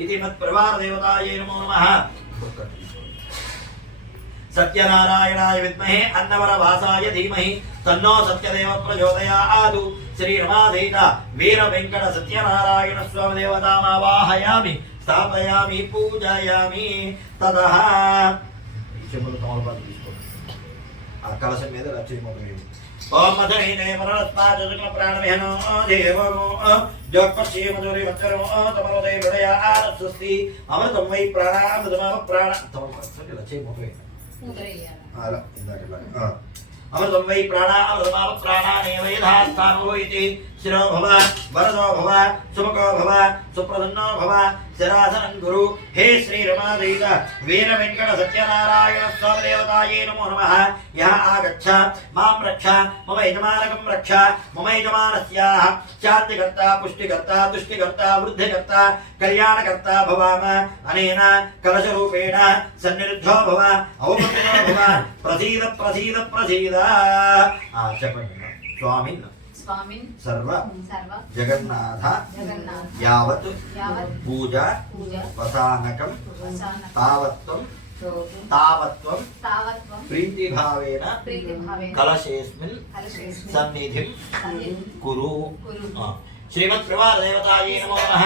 इति मत्प्रवारदेवतायै नमो नमः। सत्यनारायणाय विद्महे अन्नवरवासाय धीमहि तन्नो सत्यदेव प्रचोदयात्। श्री रमादेवता वीर वेंकट सत्यनारायण स्वामी देवतामावाहयामि स्थापयामि पूजयामि। ततः कलश మీద రక్షించమని ओम मधुरीने मनोरत्ना जुगल प्राणविहनो देवो जोगपक्षी मधुरी मच्चरो तमरोदय हृदया आरस्वस्ति अमृतं वै प्राणामृतमाव प्राण तमरो रक्षिंचमని అలా ఇందాక अमृतं वै प्राणामृतमाव प्राणानेव यथास्थानो इति शिरो भव वरदो भव सुमुखो भव सुप्रसन्नो भव शिरासनं गुरु। हे श्री रमादेवी वीर वेंकट सत्यनारायण स्वामी देवताये नमो नमः। यः आगच्छ मां रक्ष मम यजमानकं रक्ष मम यजमानस्याः शान्तिकर्ता पुष्टिकर्ता तुष्टिकर्ता वृद्धिकर्ता कल्याणकर्ता भवाम अनेन कलशरूपेण सन्निरुद्धो भव औपतिनो भव प्रसीद प्रसीद प्रसीद। చెప్పండి स्वामी स्वामिन् सर्व जगन्नाथ यावत् पूजा वसानकं तावत्त्वं प्रीतिभावेन कलशेऽस्मिन् सन्निधिं कुरु। श्रीमत्प्रवारदेवतायै नमो नमः।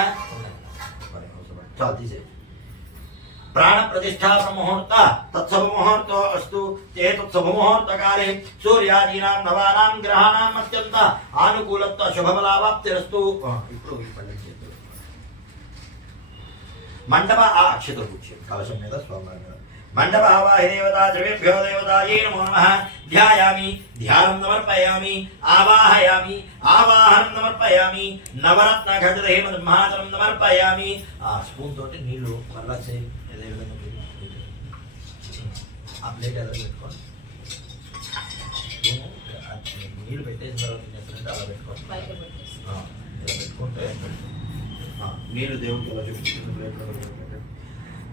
चलती से प्राण प्रतिष्ठा मुहूर्त तत्सव मुहूर्तो अस्तु। ते तत्सव मुहूर्त काले सूर्यादीनां नवानां ग्रहाणां अत्यंत आनुकूलत्व शुभफलाप्तिरस्तु। मंडप अक्षतपूज्य कलशं మీద స్వామి मंडप आवाहि देवता द्रव्येभ्यो देवतायै नमो नमः। ध्यायामि ध्यानं समर्पयामि आवाहयामि आवाहनं समर्पयामि नवरत्न घटदेह ब्रह्माचलं समर्पयामि। स्पून తోటి నీళ్లు మరలా చేయి అదే విధంగా ఆ ప్లేట్ ఎలా పెట్టుకోండి నీళ్లు పెట్టేసిన తర్వాత ఏం చేస్తారంటే అలా పెట్టుకోండి ఇలా పెట్టుకుంటే నీళ్లు దేవుడికి ఎలా చూపిస్తుంది ప్లేట్లో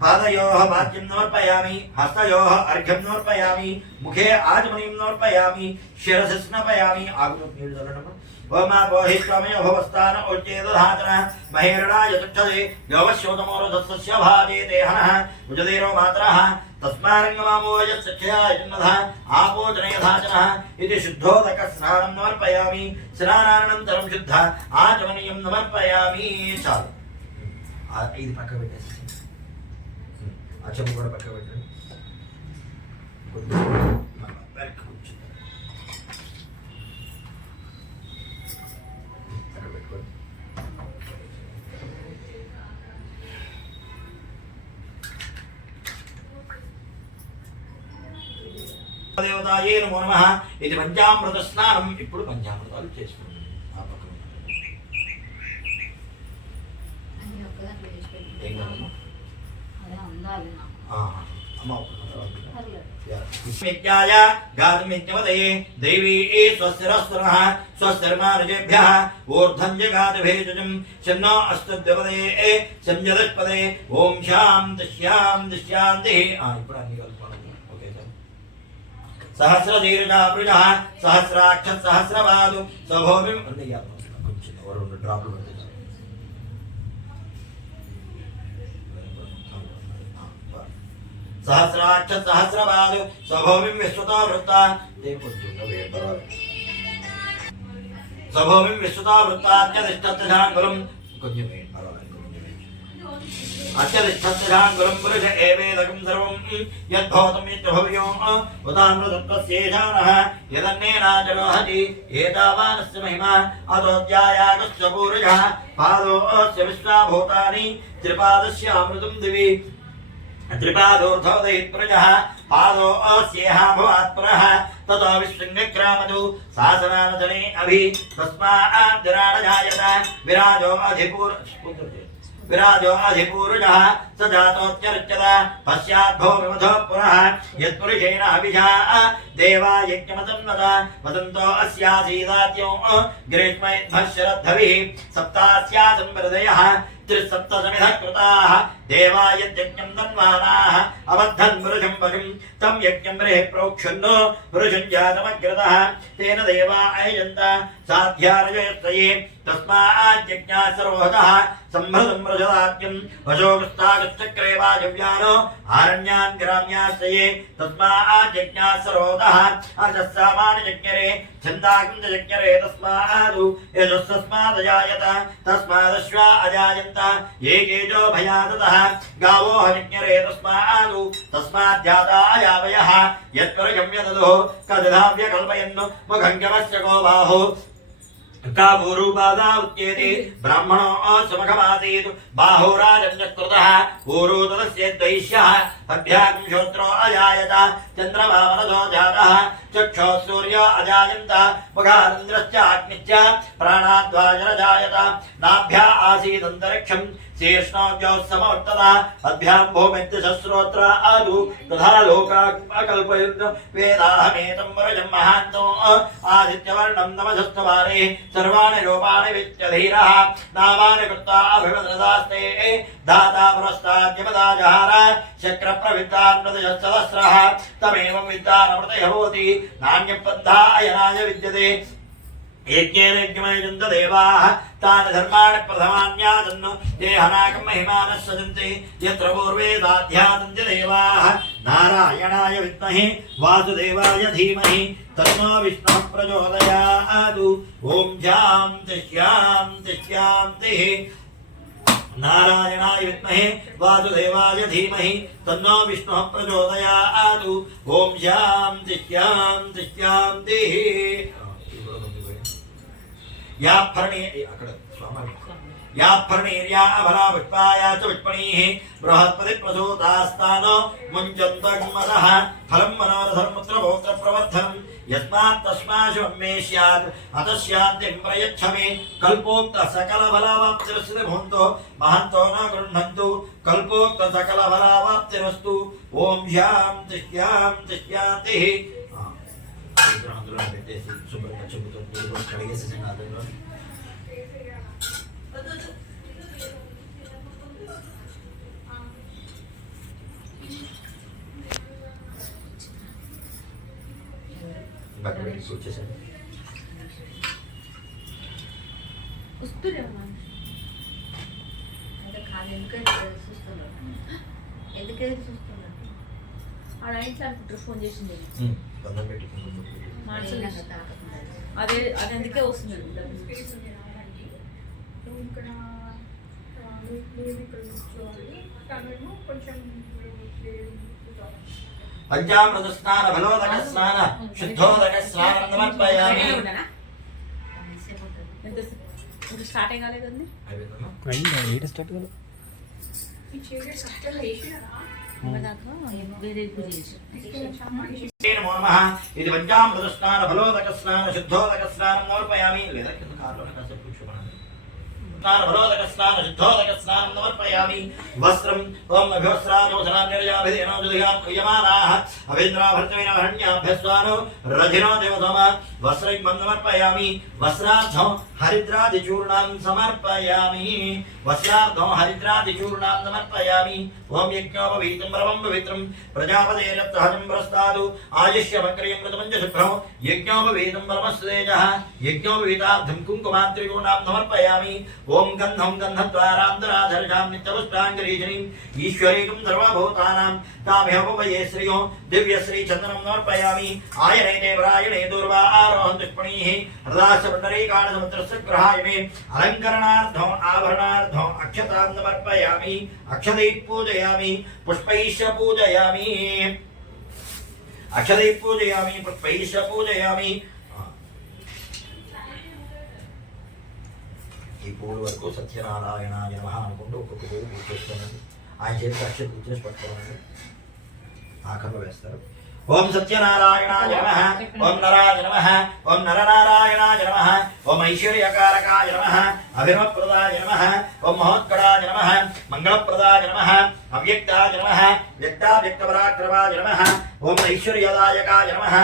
पादयोः पाद्यं समर्पयामि हस्तयोः अर्घ्यं समर्पयामि मुखे आचमनीं समर्पयामि शिरसि स्नापयामि। आगुं नीळु चलनम् ओम बोहित्वमयो भवस्थान उच्चेदधातन महेरणाय चक्षते योगश्योतमोरधस्य भाजे देहनः उजदेरो मात्रः तस्मारङ्गमामोयत्सख्याय जन्मधः आपोजनयधाचनः इति शुद्धोदक स्नानं समर्पयामि। स्नानानन्तरं शुद्ध आचमनीयं समर्पयामि। चालु ఇది పక్క పెట్టేసి ఆ చెంబు కూడా పక్క పెట్టండి దేవతాయే నమో నమః। ఇది పంచామృత స్నానం। ఇప్పుడు పంచామృతాలు చేసుకోండి। ఆ పక్కన विद्याय गातुमित्यवदये देवी स्वस्तिरस्तुनः स्वस्तिर्मानुजेभ्यः ऊर्ध्वं जगातुभेजुजं शन्नो अस्तद्यवदये संजदष्पदे ओम शान्तिः। ఇప్పుడు అన్ని కలుపుకోండి ఓకే సార్। सहस्रदीर्घा वृजः सहस्राक्ष सहस्रपादु स्वभूमिं కొంచెం రెండు డ్రాప్లు పెడతారు। सहस्राक्ष सहस्रपादु स्वभूमिं विश्वतो वृत्ता स्वभूमिं विश्वतो वृत्तात्यधिष्ठत्तशाङ्कुलं अत्यधिष्ठत्तशाङ्कुलं पुरुष एवेदकं सर्वं यद्भवतं यद्भव्यो उदामृतत्वस्येषानः यदन्नेनाजलोहति एतावानस्य महिमा अतोऽध्यायागस्य पूरुषः पादोऽस्य विश्वाभूतानि त्रिपादस्य अमृतं दिवि त्रिपादोर्धोदयित्प्रजः पादो अस्येह भवात्परः ततो विश्वङ्ग्रामदु शासनानजने अभि तस्माद्विराडजायत विराजो अधिपूरुषः स जातोऽत्यर्चत पश्चाद्भो विमधो पुनः यत्पुरुषेण अभिजा देवा यज्ञमतन्वत वदन्तो अस्यासीदात्यो ग्रीष्मैध्मः शरद्धविः सप्तास्यासन् हृदयः त्रिसप्तसमिधः कृताः देवा यज्ञं तन्वानाः अबद्धन् वृषं वशं तं यज्ञं बृहे प्रोक्षन्नो वृषं जातमग्रतः तेन देवा अयजन्त साध्यारजयस्तये तस्माज्जज्ञात् सर्वहतः सम्भृतं व्रजदाद्यं वशोगस्तागश्चक्रे वाजव्यानो आरण्यान् ग्राम्याश्रये तस्माज्जज्ञात् सर्वहतः अजस्सामान्यजज्ञरे छन्दागुञ्जजज्ञरे तस्मादु यजस्तस्मादजायत तस्मादश्वा अजायन्त ये केजो भयादतः गावो हजज्ञरे तस्मादु तस्माद्जाता अयावयः यत्परजं यददुः कदधाव्य कल्पयन् मुखङ्गमस्य को बाहो कावूरुपादा उच्येते ब्राह्मणो असमखमासीत् बाहुराजन्यकृतः ऊरु तदस्य द्वैष्यः अभ्यागं श्रोत्रो अजायत चन्द्रमा मनसो जातः चक्षुः सूर्यो अजायन्त मुखादिन्द्रश्च अग्निश्च प्राणाद्वायुरजायत नाभ्या आसीदन्तरिक्षं शीर्ष्णोद्योत्समवर्तता अभ्यां भूमिद्दशस्रोत्र आदु तथा लोकाकल्पयुक्त वेदाहमेतं वरजं महान्तो आदित्यवर्णं नमस्तवारे सर्वाणि रूपाणि विच्यधीरः नामानि कृत्वा अभिवददास्ते दाता पुरस्ताद्यपदा जहार शक्रप्रविद्वान्मृतयस्सहस्रः तमेवं विद्वानमृतयः भवति नान्यपन्था अयनाय विद्यते यज्ञेन यज्ञमयजन्त देवाः तानि धर्माणि प्रथमान्यादन्नु ते हनाकं महिमानः सजन्ति यत्र पूर्वे साध्यादन्ति देवाः नारायणाय विद्महे वासुदेवाय धीमहि तन्नो विष्णुः प्रचोदयात् ॐ शान्तिः नारायणाय विद्महे वासुदेवाय धीमहि तन्नो विष्णुः प्रचोदयात् ॐ शान्तिः याफर्णीर्या अभरा पुष्पाया च पुष्पणीः बृहस्पति प्रसूतास्तानो मुञ्जन्तगमतः फलं मनोरधर्मुत्र भोक्त्र प्रवर्धनम् यस्मात् तस्माशुभं मे स्यात् अतः शान्तिं प्रयच्छ मे कल्पोक्त सकलफलावाप्तिरस्ति भवन्तो महन्तो न गृह्णन्तु कल्पोक्त सकलफलावाप्तिरस्तु ॐ शान्तिः శుభ్రంగా చెబుతుంది కడిగేసి వచ్చేసాడు ఎందుకైతే చూస్తున్నారు ఆడ ఇంట్లో ఫోన్ చేసింది అదే అది అందుకే వస్తుంది పంచామృత స్నాన ఫలోదక స్నాన శుద్ధోదక స్నానం సమర్పయామి. స్టార్ట్ కాలేదండి నమో నమః. ఇది పంచామృత స్నాన ఫలోదక స్నాన శుద్ధోదక స్నానం సమర్పయామి. లేదా కింద కార్లో స్నాన ఫలోదక స్నాన శుద్ధోదక స్నానం సమర్పయామి. వస్త్రం ఓం అభివస్త్రాదోషణాం నిర్యాభిధేనో జుదిగాం క్రియమానాః అవేంద్రాభర్తమైన హరణ్యాభ్యస్వానో రధినో దేవతమ వస్త్రం సమర్పయామి. వస్త్రార్థం హరిద్రాదిచూర్ణాం సమర్పయామి. వస్త్రార్థం హరిద్రాదిచూర్ణాం సమర్పయామి. ఓం యజ్ఞోపవీతం పరమం పవిత్రం ప్రజాపతేరత్సహజం ప్రస్తాదు ఆయుష్యమగ్రయం మృతమంచ శుభ్రం యజ్ఞోపవీతం పరమస్తేజః యజ్ఞోపవీతార్థం కుంకుమాత్రికోణాం సమర్పయామి. ఓం గంధం గంధద్వారాంతరాధర్షాం నిత్యపుష్పాంగరీజనీం ఈశ్వరీకం సర్వభూతానాం తామిహోపయే శ్రియో దివ్యశ్రీ చందనం సమర్పయామి. ఆయనైతే ప్రాయణే దూర్వా ఆరోహం దుష్పణీః హృదాశ పుండరీకాణ సముద్రస్య గ్రహాయమే అలంకరణార్థం ఆభరణార్థం అక్షతాం సమర్పయామి. అక్షతైః పూజయామి పుష్పైశ్చ పూజయామి. అక్షతైః పూజయామి పుష్పైశ్చ పూజయామి. ఈ పూలు వరకు సత్యనారాయణాయ నమః అనుకుంటూ ఒక్కొక్క పూలు పూజ చేస్తానండి. ఆయన చేతి అక్షత పూజ చేసి పట్టుకోవాలండి. ఆఖర్లో వేస్తారు. ఓం సత్యనారాయణాయ నమః. ఓం నరాయ నమః. ఓం నరనారాయణాయ నమః. ఓం ఐశ్వర్యకారకాయ నమః. అభిమప్రదాయ నమః. ఓం మహోత్కడాయ నమః. మంగళప్రదాయ నమః. అవ్యక్తాయ నమః. व्यक्ताव्यक्तपराक्रमाय नमः ओम ऐश्वर्यदायकाय नमः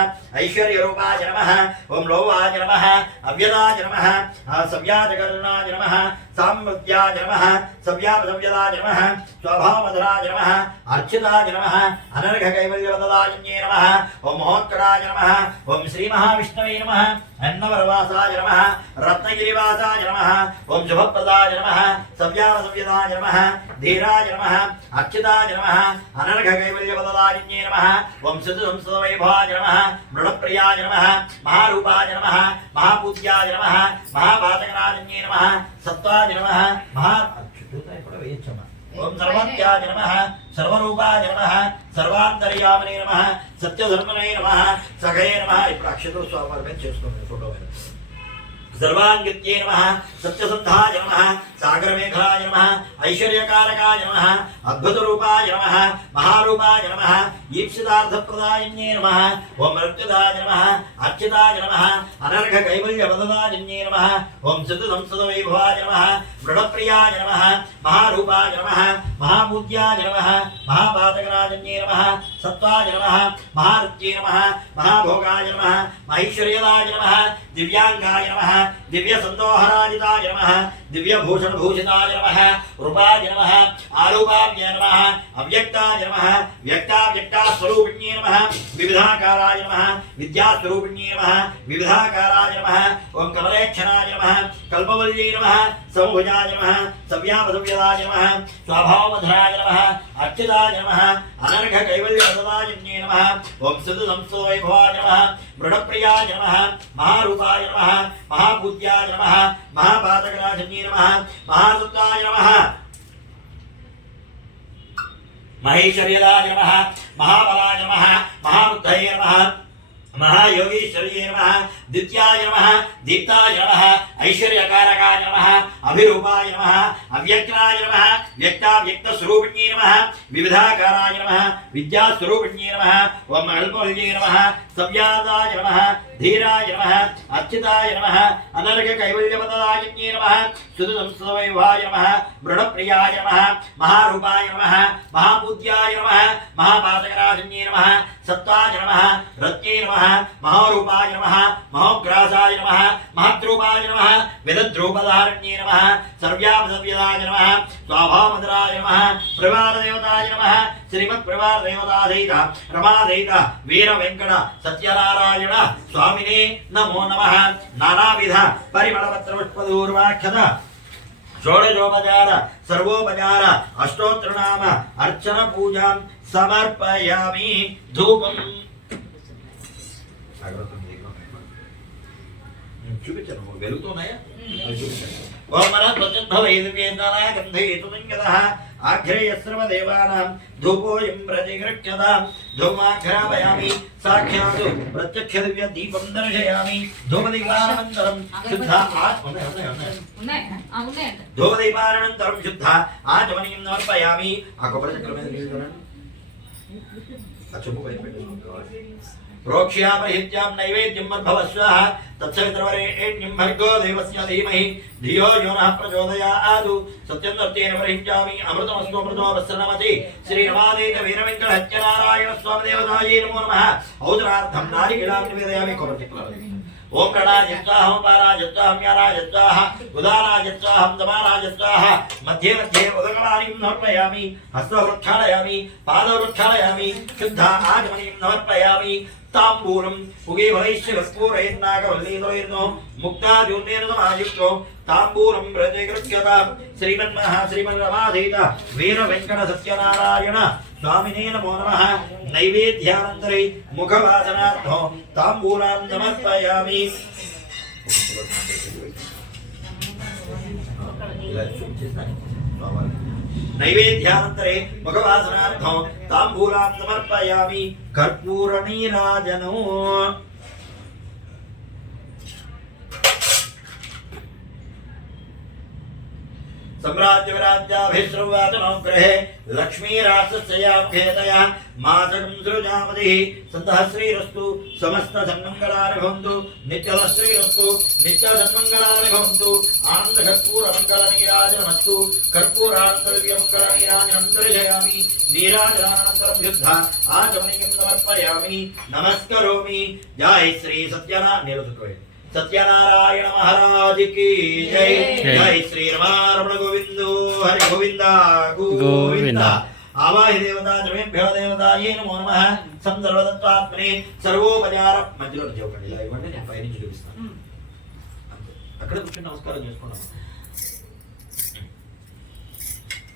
ऐश्वर्यरूपाय नमः ओम लोभाय नमः अव्यदाय नमः सव्याजकरणाय नमः साम्यज्ञाय नमः सव्यापसव्यदाय नमः स्वभावमधुराय नमः अर्चिताय नमः अनर्घकैवल्यवददायन्ये नमः ओम महोत्कराय नमः ओम श्रीमहाविष्णवे नमः अन्नवरवासाय नमः रत्नगिरिवासाय नमः ओम शुभप्रदाय नमः सव्यापसव्यदाय नमः धीराय नमः अर्चिताय नमः अनर्घकैवल्यवददायन्ये नमः ओम सिद्धसंसदवैभवाय नमः मृडप्रियाय नमः महारूपाय नमः महापूज्याय नमः महापातकराजन्ये नमः सत्वाय नमः ओम सर्वज्ञाय नमः सर्वरूपाय नमः सर्वांतर्यामिने नमः सत्यधर्मने नमः सखये नमः ఇప్పుడు అక్షతలు స్వామి చేసుకోండి ఫోటో మీద सर्वांगित्ये नमः सत्यसन्धाय नमः सागरमेघलाय नमः ऐश्वर्यकारकाय नमः अद्भुतरूपाय नमः महारूपाय नमः ईप्सितार्थप्रदायिन्ये नमः ओम मृत्युदाय नमः अर्चिताय नमः अनर्घकैवल्यवददायिन्ये नमः ओम सिद्धसंसदवैभवाय नमः मृडप्रियाय नमः महारूपाय नमः महापूज्याय नमः महापातकराजन्ये नमः सत्वाय नमः महारुच्ये नमः महाभोगाय नमः महेश्वर्यदाय नमः दिव्यांगाय नमः दिव्य संदोहराजिताय नमः दिव्य भूषण भूषिताय नमः रूपाय नमः आरूपाय नमः अव्यक्ताय नमः व्यक्ता स्वरूपिण्ये नमः विविधाकाराय नमः विद्या स्वरूपिण्ये नमः विविधाकाराय नमः ओम कमलेक्षणाय नमः कल्पवल्ली नमः समभुजाय नमः सव्यापसव्यदाय नमः स्वभावमधुराय नमः अर्चिताय नमः अनर्घकैवल्यवददायन्ये नमः ओम सिद्धसंसदवैभवाय नमः मृडप्रियाय नमः महारूपाय नमः महापूज्याय नमः महापातकराजन्ये नमः महासत्ताय नमः महेश्वर्यदाय नमः महाबलाय नमः महाबुद्धये नमः महायोगीश्वर्ये नमः द्वितीयाय नमः दीप्ताय नमः ऐश्वर्यकारकाय नमः अभिरूपाय नमः अव्यक्ताय नमः व्यक्ताव्यक्तस्वरूपिण्ये नमः विविधाकाराय नमः विद्यास्वरूपिण्ये नमः ओम अल्पवल्ये नमः सव्यादाय नमः धीराय नमः अर्चिताय नमः अनर्घकैवल्यवददायन्ये नमः सुधसंसदवैभवाय नमः मृडप्रियाय नमः महारूपाय नमः महापूज्याय नमः महापातकराजन्ये नमः सत्वाय नमः रत्ने नमः महारूपाय नमः महोग्रासाय नमः महद्रूपाय नमः विदद्रूपधारण्ये नमः सर्व्यापसव्यदाय नमः स्वाभावमधुराय नमः प्रवारदेवताय नमः श्रीमत्प्रवारदेवताधैत रमाधैत वीरवेङ्कट सत्यनारायण स्वामिने नमो नमः नानाविध परिमलपत्रपुष्पदूर्वाक्षत षोडशोपचार सर्वोपचार अष्टोत्तरनाम अर्चन पूजां समर्पयामि धूपम् చూపించను వెలుగుతున్నాయా ఓం మనస్వచ్ఛద్భవైదివ్యేందానాయ గంధేతులింగదః ఆఘ్రేయస్రవదేవానాం ధూపోయం ప్రతిగృహ్యతాం ధూమాఘ్రాపయామి సాక్షాత్ ప్రత్యక్ష దివ్య దీపం దర్శయామి ధూపదీపానంతరం శుద్ధ ధూపదీపానంతరం శుద్ధ ఆచమనీయం సమర్పయామి ఆ కొబ్బరి చక్రం మీద నీళ్ళు చూడండి ఆ చెంబు పైన పెట్టుకోవాలి प्रोक्ष्यापहित्यां नैवेद्यं मद्भवस्वः तत्सवितुर्वरेण्यं भर्गो देवस्य धीमहि धियो यो नः प्रचोदयात् सत्यं सत्येन प्रहिञ्चामि अमृतमस्तु अमृतोऽवस्त्रनमति श्रीरमादेव वीरवेङ्कटहत्यनारायण स्वामी देवतायै नमो नमः औदरार्थं नारिकेलां निवेदयामि ओम प्रणायत्वाहं पारायत्वाहं यारायत्वाह उदारायत्वाहं दमारायत्वाह मध्ये मध्ये उदकलानिं समर्पयामि हस्तवृक्षालयामि पादवृक्षालयामि शुद्ध आचमनीं समर्पयामि ताम्बूलं उगेभवैश्य कर्पूरयन्नागवल्लीतोयर्नो मुक्ताद्योन्नेन समायुक्तो ताम्बूलं प्रतिगृह्यतां श्रीमन्महाश्रीमन्रमाधीत वीरवेङ्कट सत्यनारायण स्वामिने नमो नमः नैवेद्यानन्तरे मुखवासनार्थं ताम्बूलां समर्पयामि नैवेद्यानन्तरे मुखवासनार्थं ताम्बूलां समर्पयामि कर्पूरनीराजनो सम्राज्य विराज्याभिश्रवाचनो गृहे लक्ष्मीराष्ट्रस्यामुखेतया मातकं सृजामतिः सन्तः श्रीरस्तु समस्त सन्मङ्गलानि भवन्तु नित्यलश्रीरस्तु नित्यसन्मङ्गलानि भवन्तु आनन्दकर्पूरमङ्गलनीराजनमस्तु कर्पूरानन्तरव्यमङ्गलनीराजनं दर्शयामि नीराजनानन्तरं युद्धा आचमनीयं समर्पयामि नमस्करोमि जय श्री सत्यनारायण महाराज की जय जय श्री रमारमण गोविंदो हरि गोविंदा गोविंदा आवाहि देवता जमेभ्यो देवताये नमो नमः संसर्वतत्त्वात्मने सर्वोपचार మధ్యలో చేయకండి ఇలా ఇవ్వండి నేను పై నుంచి చూపిస్తాను అక్కడ కూర్చొని నమస్కారం చేసుకున్నాం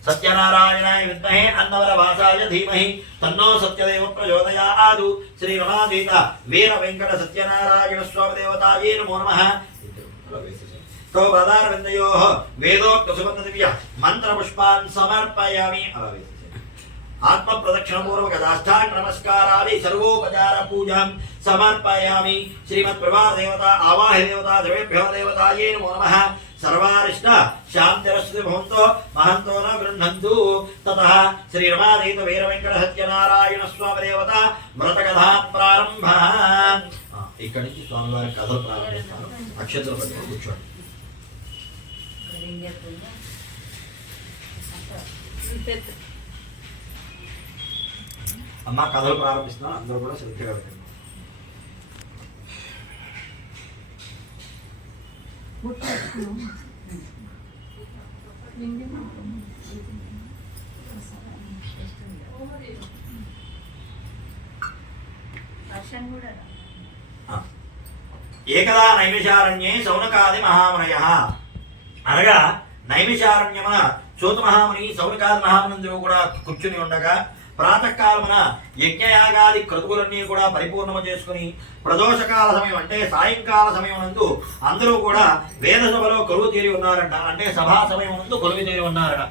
सत्यनारायणाय विद्महे अन्नवरवासाय धीमहि तन्नो सत्यदेव प्रचोदयात् श्री रमादेवता वीर वेंकट सत्यनारायण स्वामी देवताये नमो नमः तो पदारविन्दयोः वेदोक्त सुगन्ध दिव्य मंत्र पुष्पान् समर्पयामि आत्म प्रदक्षिण पूर्वक दाष्टांग नमस्कारादि सर्वोपचार पूजां समर्पयामि श्रीमत् प्रभा देवता आवाहि देवता देवेभ्यो देवताये नमो नमः सर्वारिष्ट शांतिरस्ति भवन्तो महन्तो न गृह्णन्तु ततः श्री रमादेव वीर वेंकट सत्यनारायण स्वामी देवता व्रतकथा प्रारंभः इక్కడి నుంచి స్వామివారి కథలు ప్రారంభిస్తారు అక్షతలు పట్టుకొని కూర్చోండి అమ్మ కథలు ప్రారంభిస్తున్నాం అందరూ కూడా శ్రద్ధగా వినండి ఏకదా నైమిషారణ్యే సౌనకాది మహామునయః అనగా నైమిషారణ్యమున సూత మహాముని సౌనకాది మహామునందరూ కూడా కూర్చుని ఉండగా ప్రాతకాలమున యజ్ఞయాగాది క్రతువులన్నీ కూడా పరిపూర్ణము చేసుకుని ప్రదోషకాల సమయం అంటే సాయంకాల సమయం నందు అందరూ కూడా వేద సభలో కొలువు తీరి ఉన్నారంట అంటే సభా సమయం నందు కొలువు తీరి ఉన్నారట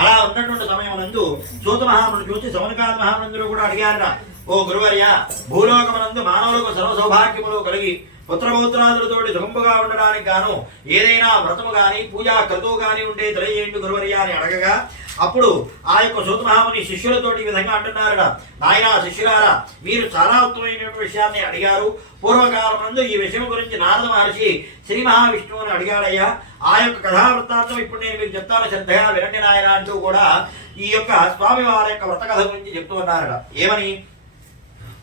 అలా ఉన్నటువంటి సమయం నందు సూత మహాముని చూసి సౌనకాది మహామునందరూ కూడా అడిగారట ఓ గురువర్య భూలోకమునందు మానవులకు సర్వ సౌభాగ్యములు కలిగి పుత్రపౌత్రాదులతోటి సుఖంపుగా ఉండడానికి గాను ఏదైనా వ్రతము గాని పూజా క్రతువు గాని ఉంటే తెలియజేయండి గురువర్య అని అడగగా అప్పుడు ఆ యొక్క సూత మహాముని శిష్యులతోటి ఈ విధంగా అంటున్నారట నాయనా శిష్యులారా మీరు చాలా ఉత్తమమైన విషయాన్ని అడిగారు పూర్వకాలం నందు ఈ విషయం గురించి నారద మహర్షి శ్రీ మహావిష్ణువుని అడిగాడయ్యా ఆ యొక్క కథావృత్తాంతం ఇప్పుడు నేను మీకు చెప్తాను శ్రద్ధగా వినండి నాయన అంటూ కూడా ఈ యొక్క స్వామి వారి యొక్క వ్రత కథ గురించి చెప్తూ ఉన్నారట ఏమని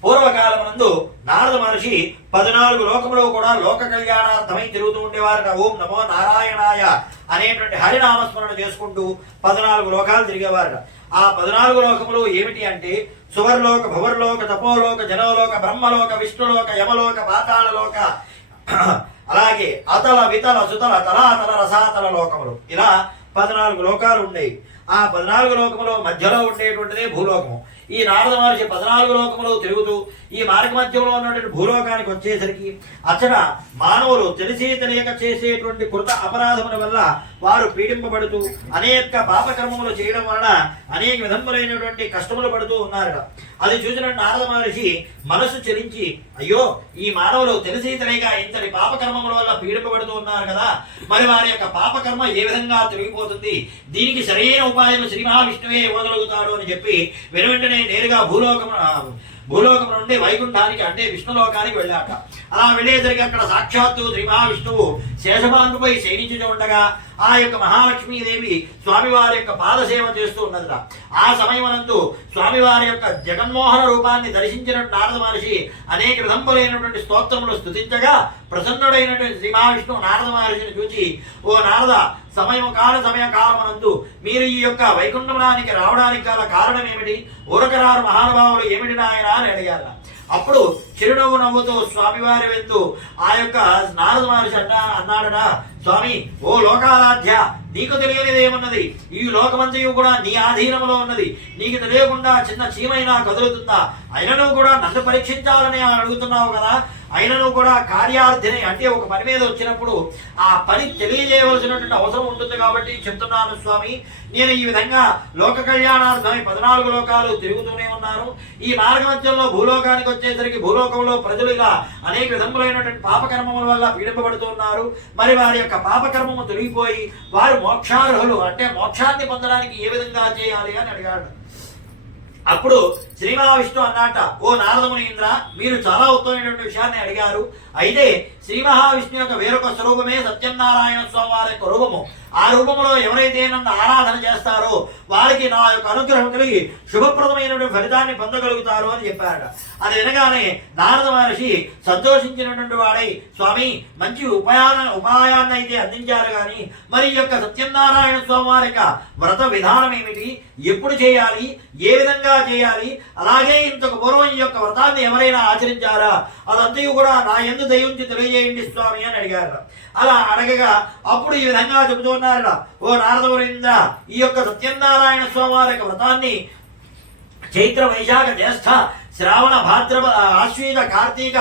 పూర్వకాలమునందు నారద మహర్షి 14 లోకములో కూడా లోక కళ్యాణార్థమై తిరుగుతూ ఉండేవారట ఓం నమో నారాయణాయ అనేటువంటి హరినామస్మరణ చేసుకుంటూ 14 లోకాలు తిరిగేవారట ఆ 14 లోకములు ఏమిటి అంటే సువర్లోక భువర్లోక తపోలోక జనలోక బ్రహ్మలోక విష్ణులోక యమలోక పాతాళలోక అలాగే అతల వితల సుతల తలాతల రసాతల లోకములు ఇలా 14 లోకాలు ఉండేవి ఆ 14 లోకములో మధ్యలో ఉండేటువంటిదే భూలోకము ఈ నారద మహర్షి 14 లోకములు తిరుగుతూ ఈ మార్గ మధ్యంలో ఉన్నటువంటి భూలోకానికి వచ్చేసరికి అచ్చట మానవులు తెలిసి తెలియక చేసేటువంటి కృత అపరాధముల వల్ల వారు పీడింపబడుతూ అనేక పాపకర్మములు చేయడం వలన అనేక విధములైనటువంటి కష్టములు పడుతూ ఉన్నారట అది చూసిన నారద మహర్షి మనసు చెలించి అయ్యో ఈ మానవులు తెలిసి తెలియక ఇంతటి పాపకర్మముల వల్ల పీడింపబడుతూ ఉన్నారు కదా మరి వారి యొక్క పాపకర్మ ఏ విధంగా తొలగిపోతుంది దీనికి సరైన ఉపాయం శ్రీ మహావిష్ణువే ఇవ్వగలుగుతాడు అని చెప్పి వెనువెంటనే నేరుగా భూలోకం నుండి వైకుంఠానికి అంటే విష్ణులోకానికి వెళ్ళాక అలా వెళ్ళేసరికి అక్కడ సాక్షాత్తు శ్రీ మహావిష్ణువు శేషపాన్పుపై శయనించుతూ ఉండగా ఆ యొక్క మహాలక్ష్మీదేవి స్వామివారి యొక్క పాదసేవ చేస్తూ ఉన్నదట ఆ సమయమునందు స్వామివారి యొక్క జగన్మోహన రూపాన్ని దర్శించిన నారద మహర్షి అనేక విధములైనటువంటి స్తోత్రములు స్తుతించగా ప్రసన్నుడైనటువంటి శ్రీ మహావిష్ణువు నారద మహర్షిని చూచి ఓ నారద సమయకాలమునందు మీరు ఈ యొక్క వైకుంఠమునానికి రావడానికి గల కారణం ఏమిటి ఊరకరారు మహానుభావులు ఏమిటి నాయన అని అడిగారు అప్పుడు చిరునవ్వు నవ్వుతూ స్వామివారి వెందు ఆ యొక్క నారద మహర్షి అన్నాడట స్వామి ఓ లోకారాధ్య నీకు తెలియనిదేమున్నది ఈ లోకమంతయు కూడా నీ ఆధీనంలో ఉన్నది నీకు తెలియకుండా చిన్న చీమైనా కదులుతుందా అయినను కూడా నన్ను పరీక్షించాలని అడుగుతున్నావు కదా అయినను కూడా కార్యార్థిని అంటే ఒక పని మీద వచ్చినప్పుడు ఆ పని తెలియజేయవలసినటువంటి అవసరం ఉంటుంది కాబట్టి చెప్తున్నాను స్వామి. నేను ఈ విధంగా లోక కళ్యాణార్థమై 14 లోకాలు తిరుగుతూనే ఉన్నాను. ఈ మార్గమధ్యంలో భూలోకానికి వచ్చేసరికి భూలోకంలో ప్రజలు ఇలా అనేక విధములైనటువంటి పాపకర్మముల వల్ల పీడింపబడుతున్నారు. మరి వారి యొక్క పాపకర్మము తొలగిపోయి వారు మోక్షార్హులు అంటే మోక్షాన్ని పొందడానికి ఏ విధంగా చేయాలి అని అడిగాడు. అప్పుడు శ్రీ మహావిష్ణువు అన్నట, ఓ నారదమునీంద్ర, మీరు చాలా ఉత్తమమైనటువంటి విషయాన్ని అడిగారు. అయితే శ్రీ మహావిష్ణువు యొక్క వేరొక స్వరూపమే సత్యనారాయణ స్వామి వారి యొక్క రూపము. ఆ రూపంలో ఎవరైతే నన్ను ఆరాధన చేస్తారో వారికి నా యొక్క అనుగ్రహం కలిగి శుభప్రదమైనటువంటి ఫలితాన్ని పొందగలుగుతారు అని చెప్పారట. అది వినగానే నారద మహర్షి సంతోషించినటువంటి వాడై, స్వామి మంచి ఉపాయాన్ని అయితే అందించారు కానీ మరి ఈ యొక్క సత్యనారాయణ స్వామి వారి యొక్క వ్రత విధానం ఏమిటి, ఎప్పుడు చేయాలి, ఏ విధంగా చేయాలి, అలాగే ఇంతకు పూర్వం ఈ యొక్క వ్రతాన్ని ఎవరైనా ఆచరించారా, అదంతయు కూడా నా యందు దయించి తెలియజేయండి స్వామి అని అడిగారు. అలా అడగగా అప్పుడు ఈ విధంగా చెబుతూ ఉన్నారట, ఓ నారదవరేంద్ర, ఈ యొక్క సత్యనారాయణ స్వామి వారి యొక్క వ్రతాన్ని చైత్ర వైశాఖ జ్యేష్ఠ శ్రావణ భాద్రపద ఆశ్వీజ కార్తీక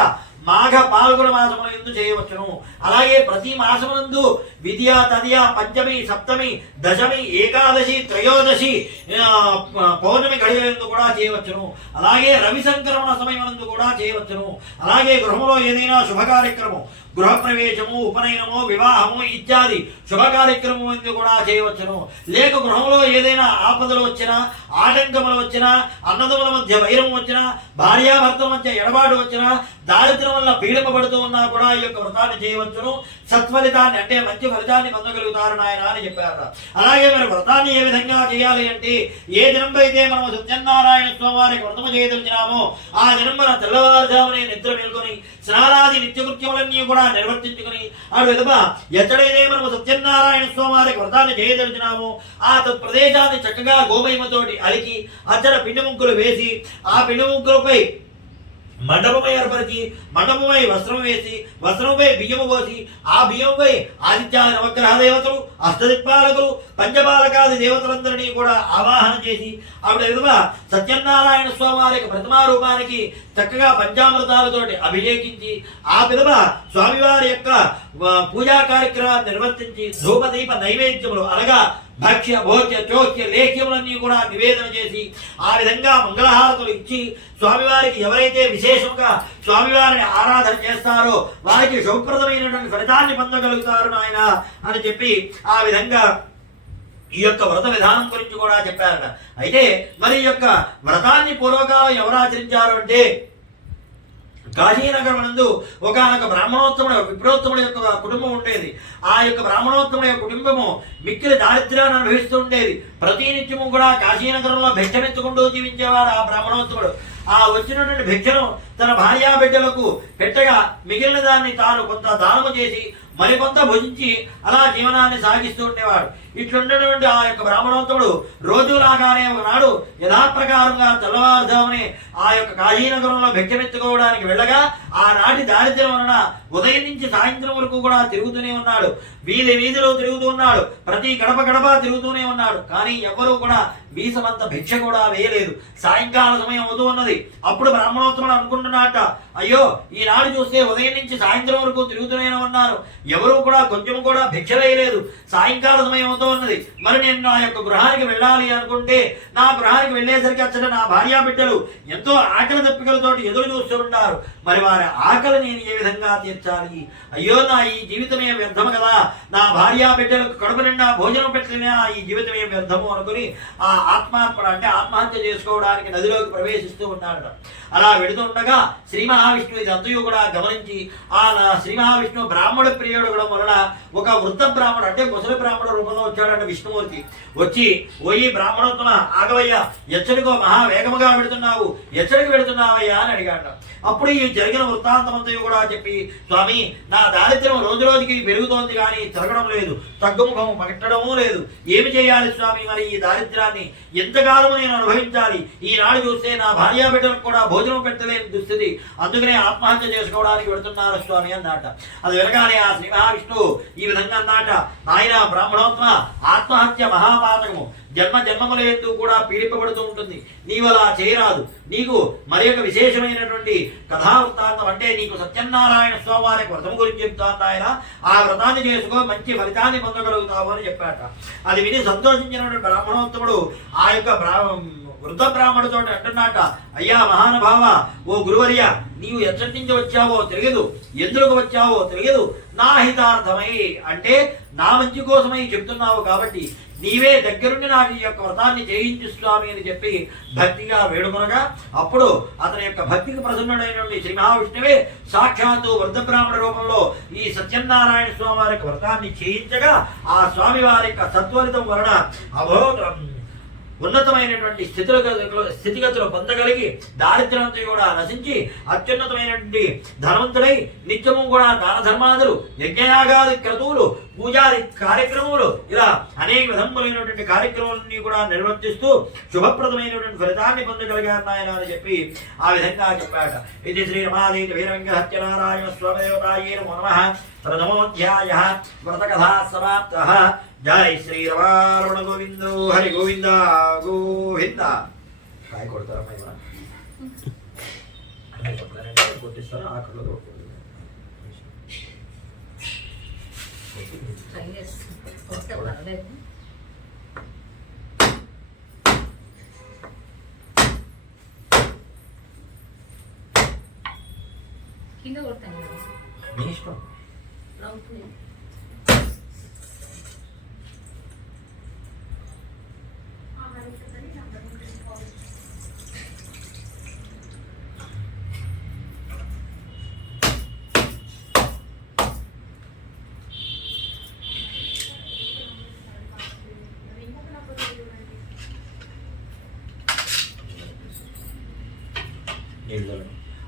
మాఘ పాల్గొన మాసముల యందు చేయవచ్చును. అలాగే ప్రతి మాసమునందు విద్య తదియ పంచమి సప్తమి దశమి ఏకాదశి త్రయోదశి పౌర్ణమి గడియలందు కూడా చేయవచ్చును. అలాగే రవి సంక్రమణ సమయమునందు కూడా చేయవచ్చును. అలాగే గృహంలో ఏదైనా శుభ కార్యక్రమం, గృహప్రవేశము, ఉపనయనము, వివాహము ఇత్యాది శుభ కార్యక్రమం కూడా చేయవచ్చును. లేక గృహంలో ఏదైనా ఆపదలు వచ్చినా, ఆటంకములు వచ్చినా, అన్నదముల మధ్య వైరం వచ్చినా, భార్యాభర్తల మధ్య ఎడబాటు వచ్చినా, దారిద్ర్యం వల్ల పీడింపబడుతూ ఉన్నా కూడా ఈ యొక్క వ్రతాన్ని చేయవచ్చును. సత్ఫలితాన్ని అంటే మంచి ఫలితాన్ని పొందగలుగుతారు నాయన అని చెప్పారు. అలాగే మరి వ్రతాన్ని ఏ విధంగా చేయాలి అంటే, ఏ దినంలో అయితే మనం సత్యనారాయణ స్వామి వారికి వ్రతము చేయదలిచినామో ఆ దినంబర తెల్లవారుజామునే నిద్ర మేల్కొని స్నానాది నిత్యకృత్యములన్నీ కూడా నిర్వర్తించుకుని ఆ విధంగా ఎక్కడైతే మనం సత్యనారాయణ స్వామి వారికి వ్రతాన్ని చేయదలిచినామో ఆ ప్రదేశాన్ని చక్కగా గోమయమతోటి అలికి అచ్చట పిండి ముగ్గులు వేసి ఆ పిండి ముగ్గులపై మండపమై ఏర్పరిచి మండపమై వస్త్రం వేసి వస్త్రంపై బియ్యము పోసి ఆ బియ్యంపై ఆదిత్యాది నవగ్రహ దేవతలు, అష్టదిక్పాలకులు, పంచపాలకాది దేవతలందరినీ కూడా ఆవాహన చేసి ఆవిడ విధంగా సత్యనారాయణ స్వామి వారి యొక్క ప్రతిమా రూపానికి చక్కగా పంచామృతాలతోటి అభిషేకించి ఆ విధంగా స్వామివారి యొక్క పూజా కార్యక్రమాన్ని నిర్వర్తించి ధూపదీప నైవేద్యములు అనగా భక్ష్య భోజ్య చోక్య లేఖ్యములన్నీ కూడా నివేదన చేసి ఆ విధంగా మంగళహారతులు ఇచ్చి స్వామివారికి ఎవరైతే విశేషంగా స్వామివారిని ఆరాధన చేస్తారో వారికి శుభప్రదమైనటువంటి ఫలితాన్ని పొందగలుగుతారు నాయన అని చెప్పి ఆ విధంగా ఈ యొక్క వ్రత విధానం గురించి కూడా చెప్పారట. అయితే మరి ఈ యొక్క వ్రతాన్ని పూర్వకాలం ఎవరు ఆచరించారు అంటే, కాశీనగరం నందు ఒకనొక బ్రాహ్మణోత్తముడు విప్రోత్తముడు యొక్క కుటుంబం ఉండేది. ఆ యొక్క బ్రాహ్మణోత్తముడు యొక్క కుటుంబము మిక్కిలి దారిద్ర్యాన్ని అనుభవిస్తూ ఉండేది. ప్రతినిత్యము కూడా కాశీనగరంలో భిక్షమెత్తుకుంటూ జీవించేవాడు ఆ బ్రాహ్మణోత్తముడు. ఆ వచ్చినటువంటి భిక్షను తన భార్యా బిడ్డలకు పెట్టగా మిగిలిన దాన్ని తాను కొంత దానము చేసి మరికొంత భుజించి అలా జీవనాన్ని సాగిస్తూ ఉండేవాడు. ఇట్లుండేటువంటి ఆ యొక్క బ్రాహ్మణోత్తముడు రోజులాగానే ఒకనాడు యథాప్రకారంగా తెల్లవారుజామునే ఆ యొక్క కాశీనగరంలో భిక్షమెత్తుకోవడానికి వెళ్ళగా ఆనాటి దారిద్ర్యం వలన ఉదయం నుంచి సాయంత్రం వరకు కూడా తిరుగుతూనే ఉన్నాడు. వీధి వీధిలో తిరుగుతూ ఉన్నాడు. ప్రతి గడప గడప తిరుగుతూనే ఉన్నాడు. కానీ ఎవరూ కూడా వీసమంత భిక్ష కూడా వేయలేదు. సాయంకాల సమయం అవుతూ ఉన్నది. అప్పుడు బ్రాహ్మణోత్తముడు అనుకుంటున్నట్ట, అయ్యో ఈనాడు చూస్తే ఉదయం నుంచి సాయంత్రం వరకు తిరుగుతూనే ఉన్నారు, ఎవరూ కూడా కొంచెం కూడా భిక్ష వేయలేదు. సాయంకాల సమయం అవుతూ ఉన్నది. మరి నేను నా యొక్క గృహానికి వెళ్ళాలి అనుకుంటే నా గృహానికి వెళ్ళేసరికి అచ్చట నా భార్యా బిడ్డలు ఎంతో ఆకలి దప్పికలతోటి ఎదురు చూస్తూ ఉంటారు. మరి వారి ఆకలి నేను ఏ విధంగా తీర్చాలి? అయ్యో నా ఈ జీవితమే వ్యర్థము కదా, నా భార్యా బిడ్డలకు కడుపు నిండా భోజనం పెట్టినా ఈ జీవితమే వ్యర్థము అనుకుని ఆ ఆత్మార్పణ అంటే ఆత్మహత్య చేసుకోవడానికి నదిలోకి ప్రవేశిస్తూ ఉన్నాడు. అలా వెళుతుండగా శ్రీ మహావిష్ణువు ఇదంతయు కూడా గమనించి ఆ శ్రీ మహావిష్ణువు బ్రాహ్మణ ప్రియుడు వలన ఒక వృద్ధ బ్రాహ్మణుడు అంటే ముసలి బ్రాహ్మణ రూపంలో వచ్చాడంటే విష్ణుమూర్తి. వచ్చి ఓయి బ్రాహ్మణోత్తమ ఆగవయ్యా, ఎచ్చడికో మహావేగముగా వెళుతున్నావు, ఎచ్చడికి వెళుతున్నావయ్యా అని అడిగాడు. అప్పుడు ఈ జరిగిన వృత్తాంతమంతయు కూడా చెప్పి, స్వామి నా దారిద్ర్యం రోజు రోజుకి పెరుగుతోంది కానీ తరగడం లేదు, తగ్గుముఖము పగట్టడమూ లేదు. ఏమి చేయాలి స్వామి? మరి ఈ దారిద్ర్యాన్ని ఎంతకాలము నేను అనుభవించాలి? ఈనాడు చూస్తే నా భార్యా బిడ్డలకు కూడా భోజనం పెట్టలేని దుస్థితి, అందుకనే ఆత్మహత్య చేసుకోవడానికి వెళుతున్నారు స్వామి అన్నమాట. అది వినగానే ఆ శ్రీ మహావిష్ణువు ఈ విధంగా అన్నమాట, నాయన బ్రాహ్మణోత్తమ, ఆత్మహత్య మహాపాతకము, జన్మ జన్మముల యందు కూడా పీడింపబడుతూ ఉంటుంది. నీవు అలా చేయరాదు. నీకు మరి ఒక విశేషమైనటువంటి కథావృత్తాంతం, అంటే నీకు సత్యనారాయణ స్వామి వారి వ్రతం గురించి చెప్తాను ఆయన, ఆ వ్రతాన్ని చేసుకో, మంచి ఫలితాన్ని పొందగలుగుతావు అని చెప్పాట. అది విని సంతోషించినటువంటి బ్రాహ్మణోత్తముడు ఆ యొక్క వృద్ధ బ్రాహ్మణుడితో అంటున్నాట, అయ్యా మహానుభావ, ఓ గురువర్య, నీవు ఎచ్చటి నుంచి వచ్చావో తెలియదు, ఎందుకు వచ్చావో తెలియదు, నా హితార్థమై అంటే నా మంచి కోసమై చెప్తున్నావు కాబట్టి నీవే దగ్గరుండి నాకు ఈ యొక్క వ్రతాన్ని చేయించు స్వామి అని చెప్పి భక్తిగా వేడుకొనగా, అప్పుడు అతని యొక్క భక్తికి ప్రసన్నుడైనటువంటి శ్రీ మహావిష్ణువే సాక్షాత్తు వృద్ధ బ్రాహ్మణ రూపంలో ఈ సత్యనారాయణ స్వామి వారికి వ్రతాన్ని చేయించగా, ఆ స్వామి వారి యొక్క సత్వలితం వలన ఉన్నతమైనటువంటి స్థితిగతులు పొందగలిగి దారిద్ర్యంతో కూడా నశించి అత్యున్నతమైనటువంటి ధనవంతుడై నిత్యము కూడా దాన ధర్మాదులు, యజ్ఞయాగాది క్రతువులు, పూజాది కార్యక్రమములు, ఇలా అనేక విధములైనటువంటి కార్యక్రమాలన్నీ కూడా నిర్వర్తిస్తూ శుభప్రదమైనటువంటి ఫలితాన్ని పొందగలిగారు ఆయన అని చెప్పి ఆ విధంగా చెప్పాట. ఇది శ్రీ రమాదేవి వీరరంగ సత్యనారాయణ స్వామిదేవతాయే నమో నమః. ప్రథమోధ్యాయః వ్రతకథా సమాప్తః. జై శ్రీ రమారమణ గోవిందో హరి గోవింద గోవింద. కాయ కొడతారమ్మా ఇవాళ? కొట్టిస్తారా? ఆకలిలో కింద కొడతాను మీ ఇష్టం.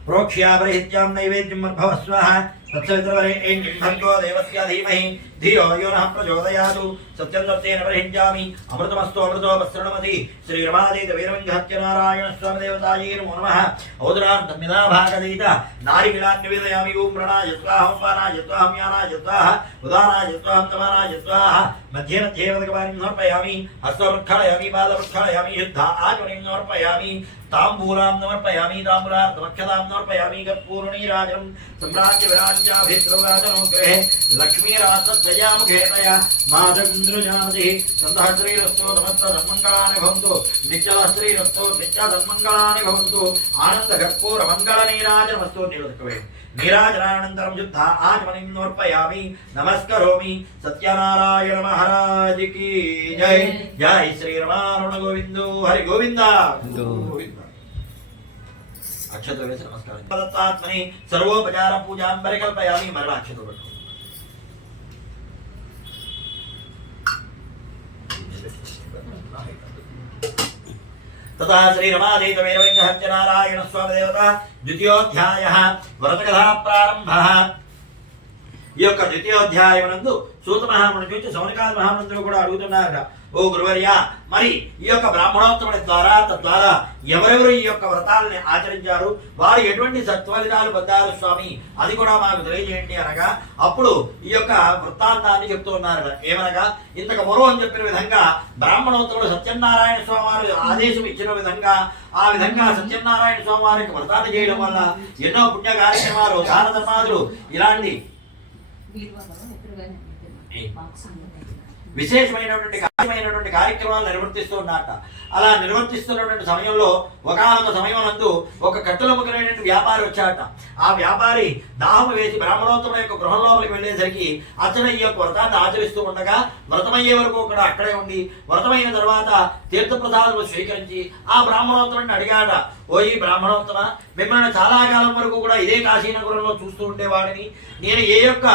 प्रोक्ष्यापरिहित्यां नैवेद्यं मद्भवस्वः तत्सवितुर्वरेण्यं भर्गो देवस्य धीमहि धियो यो नः प्रचोदयातु. सत्यं सत्येन परिहिञ्जामि अमृतमस्तु अमृतोपसृणमति. श्रीरमादेव वीरवङ्गहत्यनारायण स्वामिदेवतायै नमो नमः. औदरार्धमिदा भागदीत नारिकेलान् निवेदयामि. ओं प्रणाय स्वाहा, वानाय स्वाहा, यानाय स्वाहा, उदानाय स्वाहा, तमानाय स्वाहा. मध्ये मध्ये वदकवाणीं समर्पयामि. हस्तवृक्षालयामि, पादवृक्षालयामि, शुद्धा आचमनीं समर्पयामि. ताम्बूलां समर्पयामि. ताम्बूलार्धमक्षतां समर्पयामि. कर्पूरनीराजनं सम्राज्य विराज्याभिद्रवादनो गृहे लक्ष्मीरासत्वया मुखेतया माधवीन्द्रजानतिः. सन्तः श्रीरस्तो समस्त सन्मङ्गलानि भवन्तु. नित्यलश्रीरस्तो नित्यसन्मङ्गलानि भवन्तु. आनन्दकर्पूरमङ्गलनीराजनमस्तु. निरुद्कवे नीराजनानन्तरं शुद्धा आचमनीं समर्पयामि. नमस्करोमि. सत्यनारायण महाराज की जय. जय श्री रमारमण गोविंदो हरि गोविंद गोविंद. अक्षतो वेసి नमस्कारं. दत्तात्मनि सर्वोपचार पूजां परिकल्पयामि. मरवा अक्षतो पट्टु. तथा श्री रमादेव वीरवङ्गहत्यनारायण स्वामी देवता द्वितीयोध्यायः व्रतकथा प्रारम्भः. ఈ యొక్క ద్వితీయోధ్యాయమునందు సూత మహాముని చూచి సౌనకాది మహామంత్రులు కూడా అడుగుతున్నారట, ఓ గురువర్య, మరి ఈ యొక్క బ్రాహ్మణోత్తముడి ద్వారా తద్వారా ఎవరెవరు ఈ యొక్క వ్రతాలని ఆచరించారు, వారు ఎటువంటి సత్ఫలితాలు పొందారు స్వామి, అది కూడా మాకు తెలియజేయండి అనగా, అప్పుడు ఈ యొక్క వృత్తాంతాన్ని చెప్తూ ఉన్నారట. ఏమనగా, ఇంతకు పూర్వం చెప్పిన విధంగా బ్రాహ్మణోత్తముడు సత్యనారాయణ స్వామి వారు ఆదేశం ఇచ్చిన విధంగా ఆ విధంగా సత్యనారాయణ స్వామి వారికి వ్రతాన్ని చేయడం వల్ల ఎన్నో పుణ్య కార్యక్రమాలు, దాన ధర్మాదులు, ఇలాంటి విశేషమైనటువంటి కార్యక్రమాలు నిర్వర్తిస్తూ ఉన్నట్ట. అలా నిర్వర్తిస్తున్నటువంటి సమయంలో ఒకనొక సమయమునందు ఒక కట్టెల ముగ్గురైనటువంటి వ్యాపారి వచ్చాట. ఆ వ్యాపారి దాహము వేసి బ్రాహ్మణోత్తముల యొక్క గృహంలోకి వెళ్ళేసరికి అతను ఈ యొక్క వ్రతాన్ని ఆచరిస్తూ ఉండగా వ్రతమయ్యే వరకు కూడా అక్కడే ఉండి వ్రతమైన తర్వాత తీర్థప్రసాదాలు స్వీకరించి ఆ బ్రాహ్మణోత్తముడిని అడిగాట, ఓ ఈ బ్రాహ్మణోత్తమ, మిమ్మల్ని చాలా కాలం వరకు కూడా ఇదే కాశీనగరంలో చూస్తూ ఉండేవాడిని. నేను ఏ యొక్క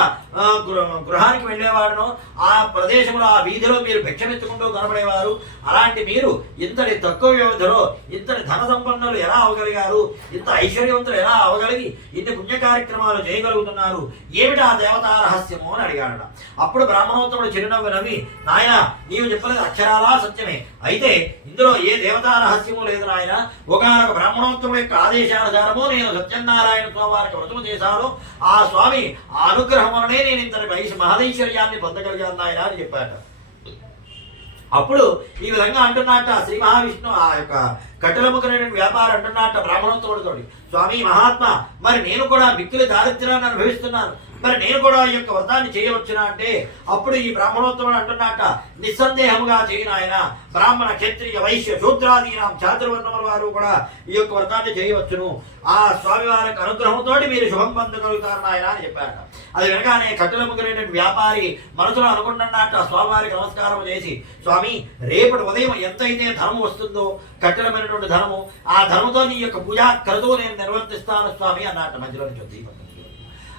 గృహానికి వెళ్ళేవాడినో ఆ ప్రదేశంలో, ఆ వీధిలో మీరు భిక్షమెత్తుకుంటూ కనబడేవారు. అలాంటి మీరు ఇంతటి తక్కువ వ్యవధిలో ఇంతటి ధన సంపన్నులు ఎలా అవగలిగారు, ఇంత ఐశ్వర్యవంతులు ఎలా అవగలిగి ఇన్ని పుణ్య కార్యక్రమాలు చేయగలుగుతున్నారు, ఏమిటి ఆ దేవతా రహస్యము అని అడిగాడట. అప్పుడు బ్రాహ్మణోత్తముడు చిరునవ్వు నవ్వి, నాయన నీవు చెప్పలేదు అక్షరాలా సత్యమే, అయితే ఇందులో ఏ దేవతా రహస్యము లేదు నాయన. ఒకనొక బ్రాహ్మణోత్తముడు యొక్క ఆదేశానుసారము నేను సత్యనారాయణ స్వామి వారికి వ్రతము చేశాను, ఆ స్వామి ఆ అనుగ్రహం వలనే నేను ఇంతటి మహదైశ్వర్యాన్ని పొందగలిగాను నాయన అని చెప్పాట. అప్పుడు ఈ విధంగా అంటున్నట్ట శ్రీ మహావిష్ణు ఆ యొక్క కట్టెలముఖనైన వ్యాపారం అంటున్నట్ట బ్రాహ్మణోత్తముడితో, స్వామి మహాత్మ, మరి నేను కూడా మిక్కిలి దారిద్ర్యాన్ని అనుభవిస్తున్నాను, మరి నేను కూడా ఈ యొక్క వ్రతాన్ని చేయవచ్చునా అంటే అప్పుడు ఈ బ్రాహ్మణోత్తముడు అంటున్నట్ట, నిస్సందేహముగా చేయను ఆయన, బ్రాహ్మణ క్షత్రియ వైశ్య శూద్రాదీనం చాతుర్వర్ణముల వారు కూడా ఈ యొక్క వ్రతాన్ని చేయవచ్చును, ఆ స్వామి వారికి అనుగ్రహంతో మీరు శుభం పొందగలుగుతారు నాయన అని చెప్పారట. అది వెనకానే కట్టెలముఖనైన వ్యాపారి మనసులో అనుకుంటున్నట్ట స్వామివారికి నమస్కారం చేసి, స్వామి రేపటి ఉదయం ఎంతైతే ధనము వస్తుందో కట్టెలమైనటువంటి ధనము, ఆ ధనముతో నీ యొక్క పూజా క్రతువు నేను నిర్వర్తిస్తాను స్వామి అన్నట్టు మధ్యలో నుంచి.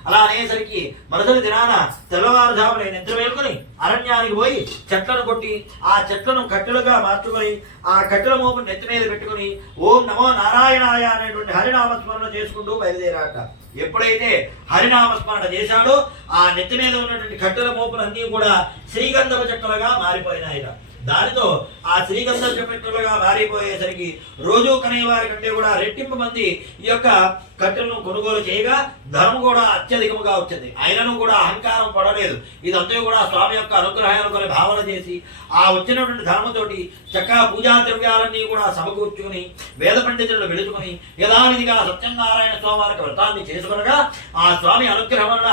అలా అనేసరికి మరుసటి దినాన తెల్లవారుజామున నిద్ర వేసుకుని అరణ్యానికి పోయి చెట్లను కొట్టి ఆ చెట్లను కట్టెలుగా మార్చుకొని ఆ కట్టెల మోపు నెత్తి మీద పెట్టుకుని ఓం నమో నారాయణాయ అనేటువంటి హరినామస్మరణ చేసుకుంటూ బయలుదేరాట. ఎప్పుడైతే హరినామస్మరణ చేశాడో ఆ నెత్తి మీద ఉన్నటువంటి కట్టెల మోపులన్నీ కూడా శ్రీగంధపు చెక్కలుగా మారిపోయినాయిట. దానితో ఆ శ్రీగంధ చెట్టులుగా మారిపోయేసరికి రోజు కనేవారి కంటే కూడా రెట్టింపు మంది ఈ యొక్క కట్టెలను కొనుగోలు చేయగా ధనం కూడా అత్యధికముగా వచ్చింది. ఆయనను కూడా అహంకారం పడలేదు. ఇదంతా కూడా స్వామి యొక్క అనుగ్రహాన్ని భావన చేసి ఆ వచ్చినటువంటి ధనముతోటి చక్కగా పూజా ద్రవ్యాలన్నీ కూడా సమకూర్చుకుని వేద పండితులను వెళుచుకుని యథావిధిగా సత్యనారాయణ స్వామి వారికి వ్రతాన్ని చేసుకునగా ఆ స్వామి అనుగ్రహం వలన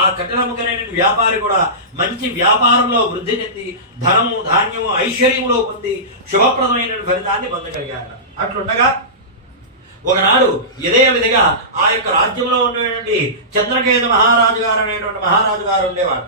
ఆ కట్టెలముఖనైన వ్యాపారి కూడా మంచి వ్యాపారంలో వృద్ధి చెంది ధనము ధాన్యము ఐశ్వర్యములో పొంది శుభప్రదమైన ఫలితాన్ని పొందగలిగారు. అట్లుండగా ఒకనాడు ఇదే విధిగా ఆ యొక్క రాజ్యంలో ఉండేటువంటి చంద్రకేతు మహారాజు గారు అనేటువంటి మహారాజు గారు ఉండేవాడు.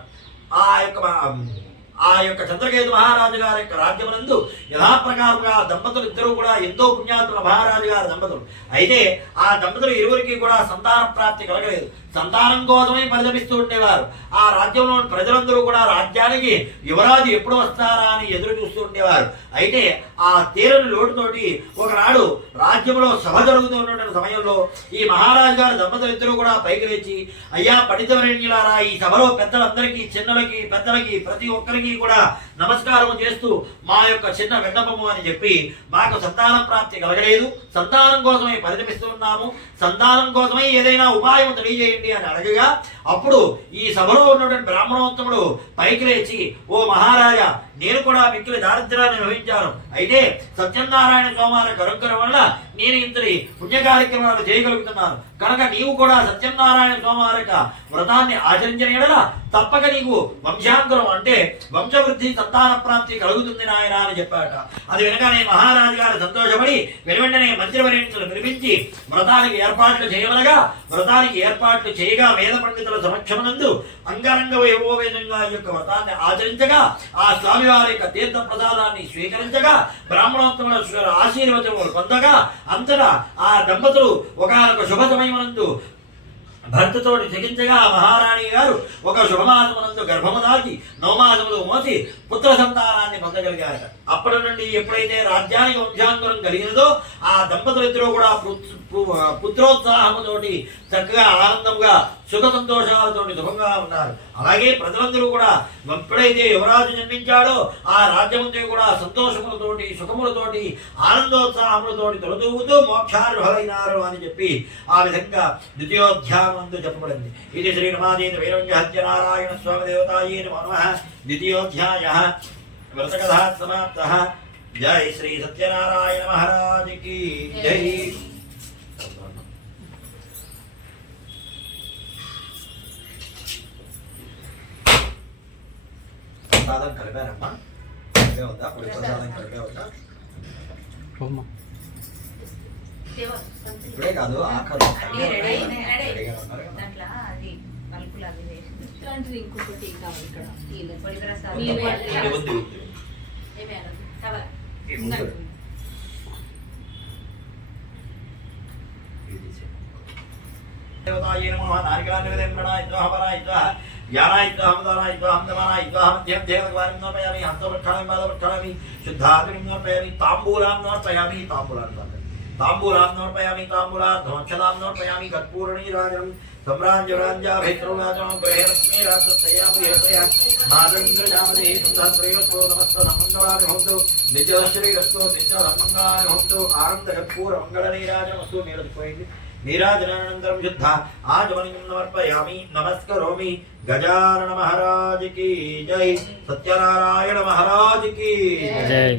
ఆ యొక్క చంద్రకేతు మహారాజు గారి యొక్క రాజ్యమునందు యథాప్రకారంగా దంపతులు ఇద్దరు కూడా ఎంతో పుణ్యాతుల మహారాజు గారి దంపతులు. అయితే ఆ దంపతులు ఇరువురికి కూడా సంతాన ప్రాప్తి కలగలేదు. సంతానం కోసమే పరితపిస్తూ ఉండేవారు. ఆ రాజ్యంలోని ప్రజలందరూ కూడా రాజ్యానికి యువరాజు ఎప్పుడు వస్తారా అని ఎదురు చూస్తూ ఉండేవారు. అయితే ఆ తీరని లోటుతోటి ఒకనాడు రాజ్యంలో సభ జరుగుతున్నటువంటి సమయంలో ఈ మహారాజు గారి దంపతులు ఇద్దరు కూడా పైకి లేచి, అయ్యా పండితవరేణ్యులారా, ఈ సభలో పెద్దలందరికీ చిన్నలకి పెద్దలకి ప్రతి ఒక్కరికి కూడా నమస్కారం చేస్తూ మా యొక్క చిన్న విన్నపము అని చెప్పి, మాకు సంతాన ప్రాప్తి కలగలేదు, సంతానం కోసమే పరితపిస్తున్నాము, సంతానం కోసమే ఏదైనా ఉపాయం తెలియజేయండి అని అడగగా అప్పుడు ఈ సభలో ఉన్నటువంటి బ్రాహ్మణోత్తముడు పైకి లేచి, ఓ మహారాజా, నేను కూడా మిక్కిలి దారిద్ర్యాన్ని అనుభవించాను, అయితే సత్యనారాయణ స్వామి అనుగ్రహం వల్ల నేను ఇంతటి పుణ్య కార్యక్రమాలు చేయగలుగుతున్నాను కనుక నీవు కూడా సత్యనారాయణ స్వామి యొక్క వ్రతాన్ని ఆచరించిన యెడల తప్పక నీకు వంశాంతరం అంటే వంశవృద్ధి సంతాన ప్రాప్తి కలుగుతుంది నాయన అని చెప్పాట. అది వినగానే మహారాజు గారు సంతోషపడి వెనువెంటనే మంత్రివర్యులను పిలిపించి వ్రతానికి ఏర్పాట్లు చేయవలగా వ్రతానికి ఏర్పాట్లు చేయగా వేద పండితుల సమక్షమనందు అంగరంగ వైభవేదంగా ఈ యొక్క వ్రతాన్ని ఆచరించగా ఆ స్వామివారి యొక్క తీర్థ ప్రసాదాన్ని స్వీకరించగా బ్రాహ్మణోత్తముల ఆశీర్వచనములు పొందగా అంతటా ఆ దంపతులు ఒకనొక శుభ సమయమునందు భర్తతోటి తెగించగా మహారాణి గారు ఒక శుభమాసమునందు గర్భము దాల్చి నవమాసములు మోసి పుత్ర సంతానాన్ని పొందగలిగారట. అప్పటి నుండి ఎప్పుడైతే రాజ్యానికి వంశాంకురం కలిగినదో ఆ దంపతులిద్దరూ కూడా పుత్రోత్సాహముతోటి చక్కగా ఆనందంగా సుఖ సంతోషాలతోటి సుఖంగా ఉన్నారు. అలాగే ప్రజలందరూ కూడా ఎప్పుడైతే యువరాజు జన్మించాడో ఆ రాజ్యమంతా కూడా సంతోషములతోటి సుఖములతోటి ఆనందోత్సాహములతోటి తొలతూగుతూ మోక్షార్హులైనారు అని చెప్పి ఆ విధంగా ద్వితీయోధ్యాయమందు చెప్పబడింది. ఇది శ్రీ రమాదేవి వైరంగహత్య నారాయణ స్వామి దేవతాయే నమః. ద్వితీయోధ్యాయః వ్రతకథా సమాప్తః. జై శ్రీ సత్యనారాయణ మహారాజ్ కి జై. ప్రసాదం కలిపారమ్మా, కలిపే వద్దా? పొడి ప్రసాదం కలిపే వద్దా? ఇప్పుడే కాదు ఆఖరు ఇంకొకటి కావాలి ఇక్కడ పొడి ప్రసాదం దేవతాయే నమః. నారికాన్నివేదనాయిత్వాహపరాయిత్వాహ జ్ఞానాయిత్వాహమదానాయిత్వాహమధ్యం దేవతాం హస్తవృక్షామి పాదవృక్షామి శుద్ధాగ్నిం నోర్పయామి తాంబూలాం నోర్పయామి. తాంబూలాన్ని తాంబూలాం నోర్పయామి తాంబూలాద్ధమక్షదాం నోర్పయామి కర్పూరనీరాజనం सम्राज्यराज्याभित्रोराजनं गृहलक्ष्मी राजसयामि हेतया मातृन्द्रजामति सुन्दरश्रीरस्तो नमस्तमङ्गलानि भवन्तु नित्यश्रीरस्तो नित्यमङ्गलानि भवन्तु आनन्दकर्पूरमङ्गलनीराजनमस्तु नीरजपोयिन्ति नीराजनानन्तरं शुद्ध आचमनीं समर्पयामि नमस्करोमि गजानन महाराज की जय सत्यनारायण महाराज की जय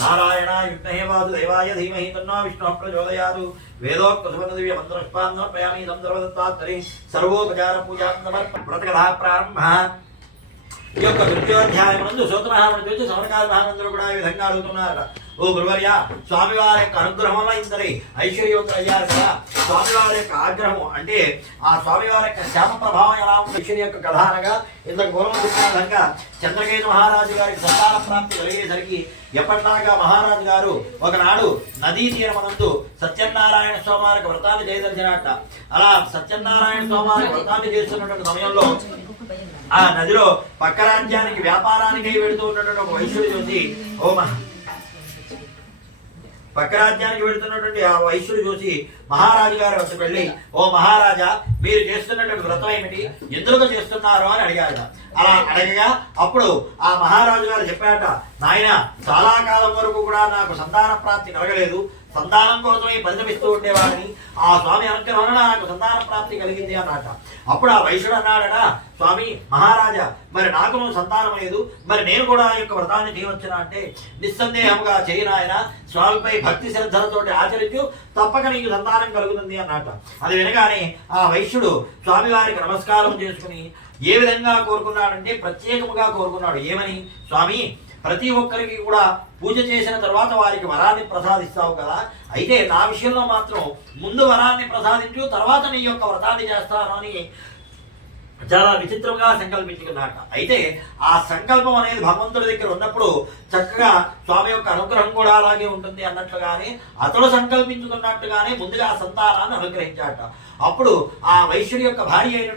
नारायणाय विद्महे वासुदेवाय धीमहि तन्नो विष्णुः प्रचोदयात् वेदोक्तसुमनदिव्य मन्त्रपुष्पान्नर्पयामि सर्वदत्तात्तरे सर्वोपचार पूजां समर्पयामि व्रतकथा प्रारम्भः ఈ యొక్క తృతీయోధ్యాయం నందు సూత్రమహామంత్రి వచ్చి సమరకాల మహామంత్రులు కూడా ఈ విధంగా అడుగుతున్నారు. ఓ గురువర్య, స్వామివారి యొక్క అనుగ్రహం వల్ల ఇంతటి ఐశ్వర్యవంతులు అయ్యారు కదా. స్వామివారి యొక్క ఆగ్రహం అంటే ఆ స్వామివారి యొక్క శ్యామ ప్రభావం ఎలా ఉంది ఐశ్వర్య యొక్క కథ అనగా ఇంతకు పూర్వం చెప్పిన విధంగా చంద్రకేతు మహారాజు గారికి సంతాన ప్రాప్తి కలిగేసరికి ఎప్పటిలాగా మహారాజు గారు ఒకనాడు నదీ తీరమనందు సత్యనారాయణ స్వామివారికి వ్రతాన్ని చేయదలిచినట్ట. అలా సత్యనారాయణ స్వామివారికి వ్రతాన్ని చేస్తున్నటువంటి సమయంలో ఆ నదిలో పక్క రాజ్యానికి వ్యాపారానికి వెళుతూ ఉన్నటువంటి ఒక వైశ్యుడు చూసి పక్క రాజ్యానికి వెళుతున్నటువంటి ఆ వైశ్యుడు చూసి మహారాజు గారి వద్దకు వెళ్ళి, ఓ మహారాజా, మీరు చేస్తున్నటువంటి వ్రతం ఏమిటి, ఎందుకు చేస్తున్నారు అని అడిగాడు. అలా అడగగా అప్పుడు ఆ మహారాజు గారు చెప్పాట, నాయన, చాలా కాలం వరకు కూడా నాకు సంతాన ప్రాప్తి కలగలేదు, సంతానం కోసమే పరితపిస్తూ ఉండేవాడిని, ఆ స్వామి అనుగ్రహం వలన నాకు సంతాన ప్రాప్తి కలిగింది అన్నట. అప్పుడు ఆ వైశ్యుడు అన్నాడట, స్వామి మహారాజా, మరి నాకు సంతానం లేదు, మరి నేను కూడా ఈ యొక్క వ్రతాన్ని చేయవచ్చునా అంటే, నిస్సందేహంగా చేయనాయన, స్వామిపై భక్తి శ్రద్ధలతోటి ఆచరించు, తప్పక నీకు సంతానం కలుగుతుంది అన్నట. అది వినగానే ఆ వైశ్యుడు స్వామివారికి నమస్కారం చేసుకుని ఏ విధంగా కోరుకున్నాడంటే ప్రత్యేకముగా కోరుకున్నాడు. ఏమని? స్వామి, ప్రతి ఒక్కరికి కూడా పూజ చేసిన తర్వాత వారికి వరాన్ని ప్రసాదిస్తావు కదా, అయితే నా విషయంలో మాత్రం ముందు వరాన్ని ప్రసాదించు, తర్వాత నీ యొక్క వ్రతాన్ని చేస్తాను అని చాలా విచిత్రంగా సంకల్పించుకున్నాట. అయితే ఆ సంకల్పం అనేది భగవంతుడి దగ్గర ఉన్నప్పుడు చక్కగా స్వామి యొక్క అనుగ్రహం కూడా అలాగే ఉంటుంది అన్నట్లుగానే అతడు సంకల్పించుకున్నట్టుగానే ముందుగా సంతానాన్ని అనుగ్రహించాట. అప్పుడు ఆ వైశ్యుడి యొక్క భార్య అయిన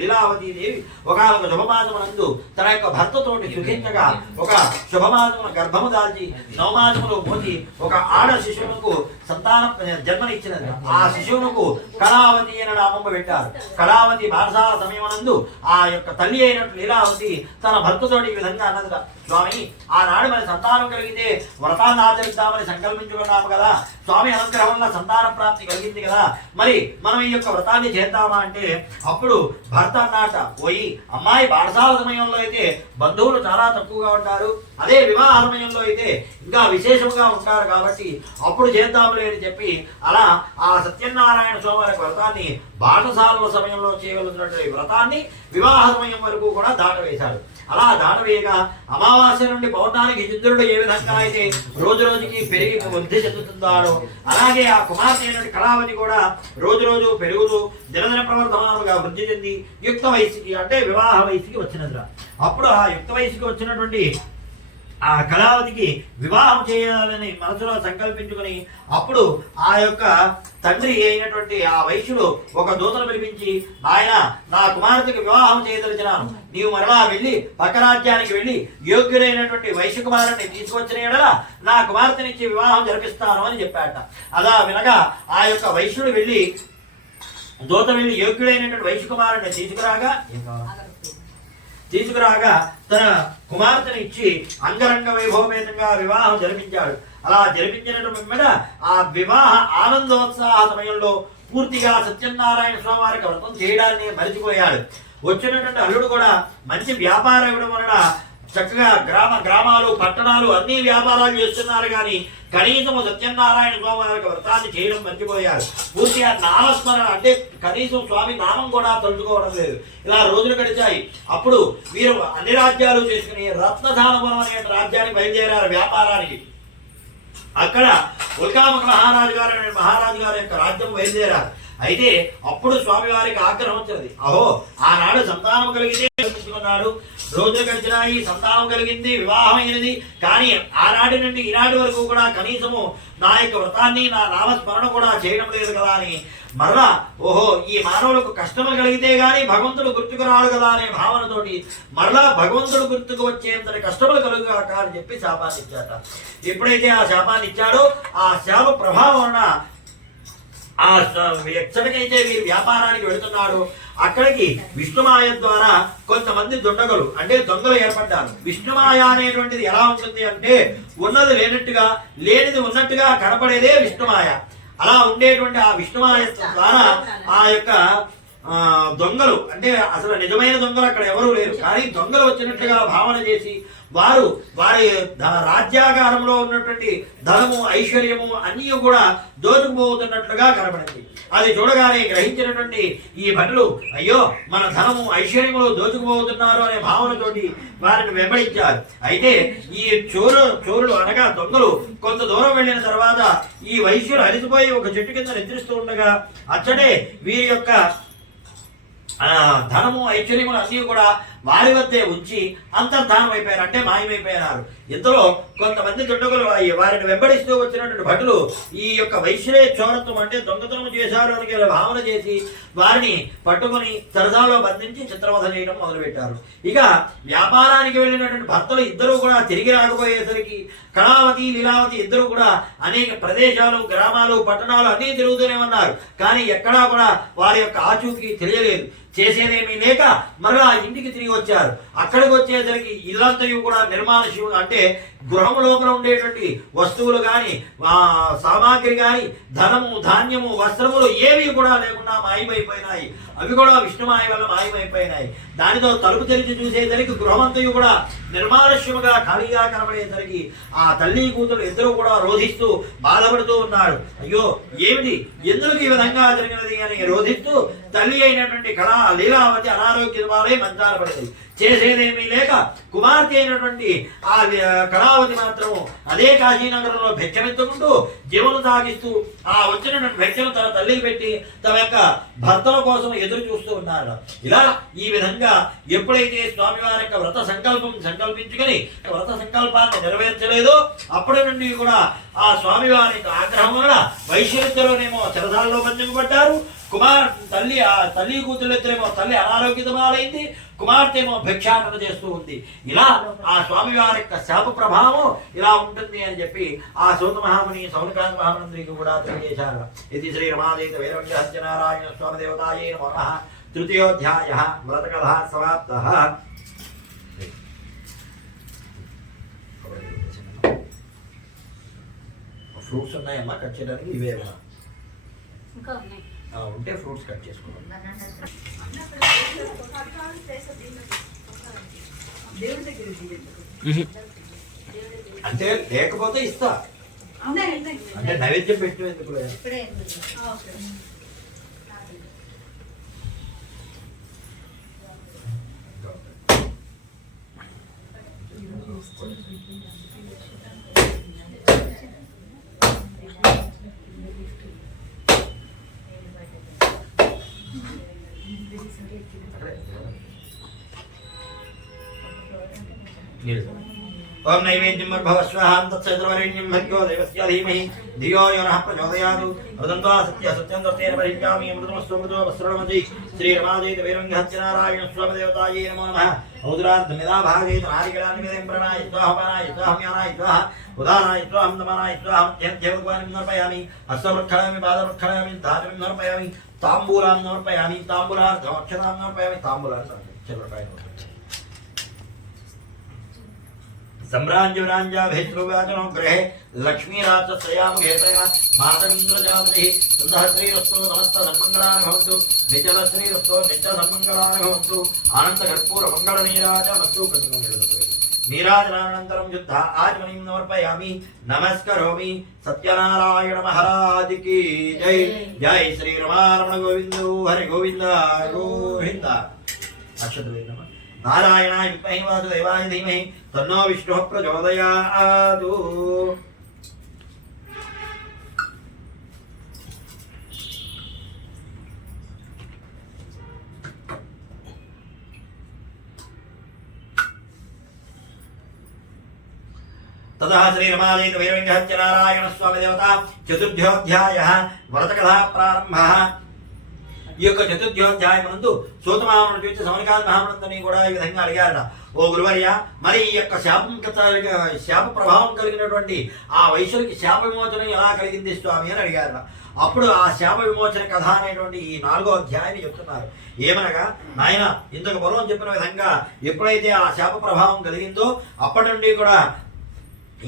లీలావతి దేవి ఒక శుభమాసమునందు తన యొక్క భర్తతోటి సుఖించగా ఒక శుభమాసమున గర్భము దాల్చి నవమాసములో మోచి ఒక ఆడ శిశువునకు సంతానం జన్మనిచ్చినది. ఆ శిశువునకు కళావతి అనే నామము పెట్టారు. కళావతి బారసాల సమయమునందు ఆ యొక్క తల్లి అయినట్టు లీలావతి తన భర్తతోటి ఈ విధంగా అన్నది, స్వామి, ఆనాడు మన సంతానం కలిగితే వ్రతాన్ని ఆచరిద్దామని సంకల్పించుకున్నాము కదా, స్వామి అనుగ్రహం వల్ల సంతాన ప్రాప్తి కలిగింది కదా, మరి మనం ఈ యొక్క వ్రతాన్ని చేద్దామా అంటే అప్పుడు భర్త అన్నట, పోయి అమ్మాయి బారసాల సమయంలో అయితే బంధువులు చాలా తక్కువగా ఉంటారు, అదే వివాహ సమయంలో అయితే ఇంకా విశేషంగా ఉంటారు, కాబట్టి అప్పుడు చేద్దాములే అని చెప్పి అలా ఆ సత్యనారాయణ స్వామి వ్రతాన్ని బాటసాల సమయంలో చేయవలసినటువంటి వ్రతాన్ని వివాహ సమయం వరకు కూడా దాటవేశాడు. అలా దాటవేయగా అమావాస్య నుండి పౌర్ణానికి చంద్రుడు ఏ విధంగా అయితే రోజు రోజుకి పెరిగి వృద్ధి చెందుతున్నాడో అలాగే ఆ కుమార్తె అయినటువంటి కళావతి కూడా రోజు రోజు పెరుగుతూ దినదిన ప్రవర్ధమానుగా వృద్ధి చెంది యుక్త వయసుకి అంటే వివాహ వయసుకి వచ్చినదిరా. అప్పుడు ఆ యుక్త వయసుకి వచ్చినటువంటి ఆ కళావతికి వివాహం చేయాలని మనసులో సంకల్పించుకుని అప్పుడు ఆ యొక్క తండ్రి అయినటువంటి ఆ వైశ్యుడు ఒక దూతను పిలిపించి, నాయన, నా కుమార్తెకి వివాహం చేయదలిచినాను, నీవు మరలా వెళ్ళి పక్క రాజ్యానికి వెళ్ళి యోగ్యుడైనటువంటి వైశ్య కుమారుని తీసుకొచ్చిన ఎడల నా కుమార్తెనిచ్చి వివాహం జరిపిస్తాను అని చెప్పాట. అలా వినగా ఆ యొక్క వైశ్యుడు వెళ్ళి దూత వెళ్ళి యోగ్యుడైనటువంటి వైశ్య కుమారుని తీసుకురాగా తన కుమార్తెని ఇచ్చి అంగరంగ వైభవమేతంగా వివాహం జరిపించాడు. అలా జరిపించినటువంటి ఆ వివాహ ఆనందోత్సాహ సమయంలో పూర్తిగా సత్యనారాయణ స్వామి వారికి వ్రతం చేయడాన్ని మరిచిపోయాడు. వచ్చినటువంటి అల్లుడు కూడా మంచి వ్యాపారం ఇవ్వడం వలన చక్కగా గ్రామాలు పట్టణాలు అన్ని వ్యాపారాలు చేస్తున్నారు, కానీ కనీసము సత్యనారాయణ స్వామి వారికి వ్రతాన్ని చేయడం మర్చిపోయారు. పూర్తిగా నామస్మరణ అంటే కనీసం స్వామి నామం కూడా తలుచుకోవడం లేదు. ఇలా రోజులు గడిచాయి. అప్పుడు వీరు అన్ని రాజ్యాలు చేసుకుని రత్నధానపురం అనే రాజ్యానికి బయలుదేరారు వ్యాపారానికి. అక్కడ ఉల్కాముఖ మహారాజు గారి యొక్క రాజ్యం బయలుదేరారు. అయితే అప్పుడు స్వామివారికి ఆగ్రహం వచ్చినది, అహో, ఆనాడు సంతానం కలిగితే కల్పించుకున్నాడు. రోజులు గడిచినాయి, సంతానం కలిగింది, వివాహమైనది. కానీ ఆనాటి నుండి ఈనాటి వరకు కూడా కనీసము నా యొక్క వ్రతాన్ని, నా నామస్మరణ కూడా చేయడం లేదు కదా అని మరలా ఓహో ఈ మానవులకు కష్టములు కలిగితే గాని భగవంతుడు గుర్తుకు రాడు కదా అనే భావనతోటి మరలా భగవంతుడు గుర్తుకు వచ్చేంతటి కష్టములు కలుగుగాక అని చెప్పి శాపాన్ని ఇచ్చాట. ఎప్పుడైతే ఆ శాపాన్ని ఇచ్చాడో ఆ శాప ప్రభావం వలన ఆ ఎక్కడికైతే వీరు వ్యాపారానికి వెళుతున్నాడో అక్కడికి విష్ణుమాయ ద్వారా కొంతమంది దొండగలు అంటే దొంగలు ఏర్పడ్డారు. విష్ణుమాయ అనేటువంటిది ఎలా ఉంటుంది అంటే ఉన్నది లేనట్టుగా, లేనిది ఉన్నట్టుగా కనపడేదే విష్ణుమాయ. అలా ఉండేటువంటి ఆ విష్ణుమాయ ద్వారా ఆ యొక్క దొంగలు అంటే అసలు నిజమైన దొంగలు అక్కడ ఎవరూ లేరు, కానీ దొంగలు వచ్చినట్టుగా భావన చేసి వారి రాజ్యాగారంలో ఉన్నటువంటి ధనము, ఐశ్వర్యము అన్నీ కూడా దోచుకుపోతున్నట్లుగా కనబడింది. అది చూడగానే గ్రహించినటువంటి ఈ భటులు అయ్యో మన ధనము, ఐశ్వర్యములు దోచుకుపోతున్నారు అనే భావనతోటి వారిని వెంబడించారు. అయితే ఈ చోరులు అనగా దొంగలు కొంత దూరం వెళ్ళిన తర్వాత ఈ వైశ్యులు అలిసిపోయి ఒక చెట్టు కింద నిద్రిస్తూ ఉండగా అచ్చడే వీరి యొక్క ధనము, ఐశ్వర్యములు అన్నీ కూడా వారి వద్దే ఉంచి అంతర్ధానం అయిపోయారు, అంటే మాయమైపోయినారు. ఇంతలో కొంతమంది దుండగులు వారిని వెంబడిస్తూ వచ్చినటువంటి భటులు ఈ యొక్క వైశ్యలే చోరత్వం అంటే దొంగతనం చేశారు అని భావన చేసి వారిని పట్టుకుని సరసాలో బంధించి చిత్రవధ చేయడం మొదలుపెట్టారు. ఇక వ్యాపారానికి వెళ్ళినటువంటి భర్తలు ఇద్దరు కూడా తిరిగి రాకపోయేసరికి కళావతి, లీలావతి ఇద్దరు కూడా అనేక ప్రదేశాలు, గ్రామాలు, పట్టణాలు అన్నీ తిరుగుతూనే ఉన్నారు. కానీ ఎక్కడా కూడా వారి యొక్క ఆచూకీ తెలియలేదు. చేసేదేమీ లేక మరలా ఇంటికి తిరిగి వచ్చారు. అక్కడికి వచ్చేసరికి ఇల్లంతయు కూడా నిర్మానుష్యం అంటే గృహం లోపల ఉండేటువంటి వస్తువులు కానీ, సామాగ్రి కానీ, ధనము, ధాన్యము, వస్త్రములు ఏవి కూడా లేకుండా మాయమైపోయినాయి. అవి కూడా విష్ణుమాయ వల్ల మాయమైపోయినాయి. దానితో తలుపు తెరిచి చూసేసరికి గృహమంతయు కూడా నిర్మానుష్యముగా ఖాళీగా కనబడేసరికి ఆ తల్లి కూతురు ఇద్దరు కూడా రోధిస్తూ బాధపడుతూ ఉన్నారు. అయ్యో ఏమిటి, ఎందుకు ఈ విధంగా జరిగినది అని రోధిస్తూ తల్లి అయినటువంటి లీలావతి అనారోగ్యమాలే మంచాల పడింది. చేసేదేమీ లేక కుమార్తె అయినటువంటి ఆ కళావతి మాత్రము అదే కాశీనగరంలో భిక్షమెత్తుకుంటూ జీవనం సాగిస్తూ ఆ వచ్చినటువంటి భిక్షను తన తల్లికి పెట్టి తమ యొక్క భర్తల కోసం ఎదురు చూస్తూ ఉన్నారు. ఇలా ఈ విధంగా ఎప్పుడైతే స్వామివారి యొక్క వ్రత సంకల్పించుకొని వ్రత సంకల్పాన్ని నెరవేర్చలేదో అప్పటి నుండి కూడా ఆ స్వామివారి ఆగ్రహం వలన వైశ్యులిద్దరునేమో చెరసాలలో బంధింపబడ్డారు. తల్లి కూతుళ్ళిద్దరేమో తల్లి అనారోగ్యతమాలైంది, కుమార్తె ఏమో భిక్షాటన చేస్తూ ఉంది. ఇలా ఆ స్వామివారి యొక్క శాప ప్రభావం ఇలా ఉంటుంది అని చెప్పి ఆ సూత మహాముని సౌనకాంత మహామంత్రికి కూడా తెలియజేశారు. ఇది శ్రీ రమాదేవ వైరవ్య సత్యనారాయణ స్వామి దేవతాయే నమః. తృతీయోధ్యాయః వ్రతకథ సమాప్తః. ఫ్రూట్స్ ఉన్నాయమ్మా కట్ చేయడానికి, ఇవేమా ఇంకా ఉన్నాయి ఉంటే ఫ్రూట్స్ కట్ చేసుకోవాలి. అంటే లేకపోతే ఇస్తా, అంటే నైవేద్యం పెట్టిన ఎందుకు ఓం నైవేద్యం భవస్వాహం తత్సవితుర్వరేణ్యం భర్గో దేవస్య ధీమహి ధియో యో నః ప్రచోదయాత్. మృదంతో సత్యం దత్తేన పరిహ్యామి అమృతమస్తు మృదో వస్త్రమతి. శ్రీ రమాదేవ వైరంగ సత్యనారాయణ స్వామి దేవతాయే నమో నమః. ఔదురార్ధమిదాభాగే నారికళానివేదం ప్రణాయ స్వాహపానాయ స్వాహమ్యానాయ స్వాహ ఉదానాయ స్వాహం దమనాయ స్వాహం దేవత్వాన్ని సమర్పయామి. హస్తవృక్షామి పాదవృక్షామి ధాతుం సమర్పయామి. తాంబూలాం సమర్పయామి. తాంబూలార్థం అక్షతాం సమర్పయామి. తాంబూలార్థం सम्राज्यराज्याभिश्रुव्याजनो गृहे लक्ष्मीराजस्त्रयामुखेतया मातमिन्द्रजापतिः सुन्दरश्रीरस्तो नमस्त सन्मङ्गलानि भवन्तु. निचलश्रीरस्तो नित्यसन्मङ्गलानि भवन्तु. आनन्दकर्पूरमङ्गलनीराजमस्तु. नीराजनानन्तरं युद्ध आचमनीं समर्पयामि. नमस्करोमि. सत्यनारायण महाराज की जय. जय श्री रमारमण गोविंद हरि गोविंद गोविंद. अक्षतवेद नमः. नारायणाय विद्महे वासुदेवाय धीमहि तन्नो विष्णुः प्रचोदयात्. తదా శ్రీరమాదేత వైరంగహత్య నారాయణ స్వామి దేవత చతుర్థోధ్యాయ వ్రతకథా ప్రారంభ. ఈ యొక్క చతుర్థోధ్యాయం నందు సూతమహామును చూసి సౌనకాది మహామునందని కూడా ఈ విధంగా అడిగారట, ఓ గురువర్య, మరి ఈ యొక్క శాప ప్రభావం కలిగినటువంటి ఆ వైశ్యుడికి శాప విమోచనం ఎలా కలిగింది స్వామి అని అడిగారట. అప్పుడు ఆ శాప విమోచన కథ అనేటువంటి ఈ 4వ అధ్యాయాన్ని చెప్తున్నారు. ఏమనగా, నాయన ఇంతకు పూర్వం చెప్పిన విధంగా ఎప్పుడైతే ఆ శాప ప్రభావం కలిగిందో అప్పటి నుండి కూడా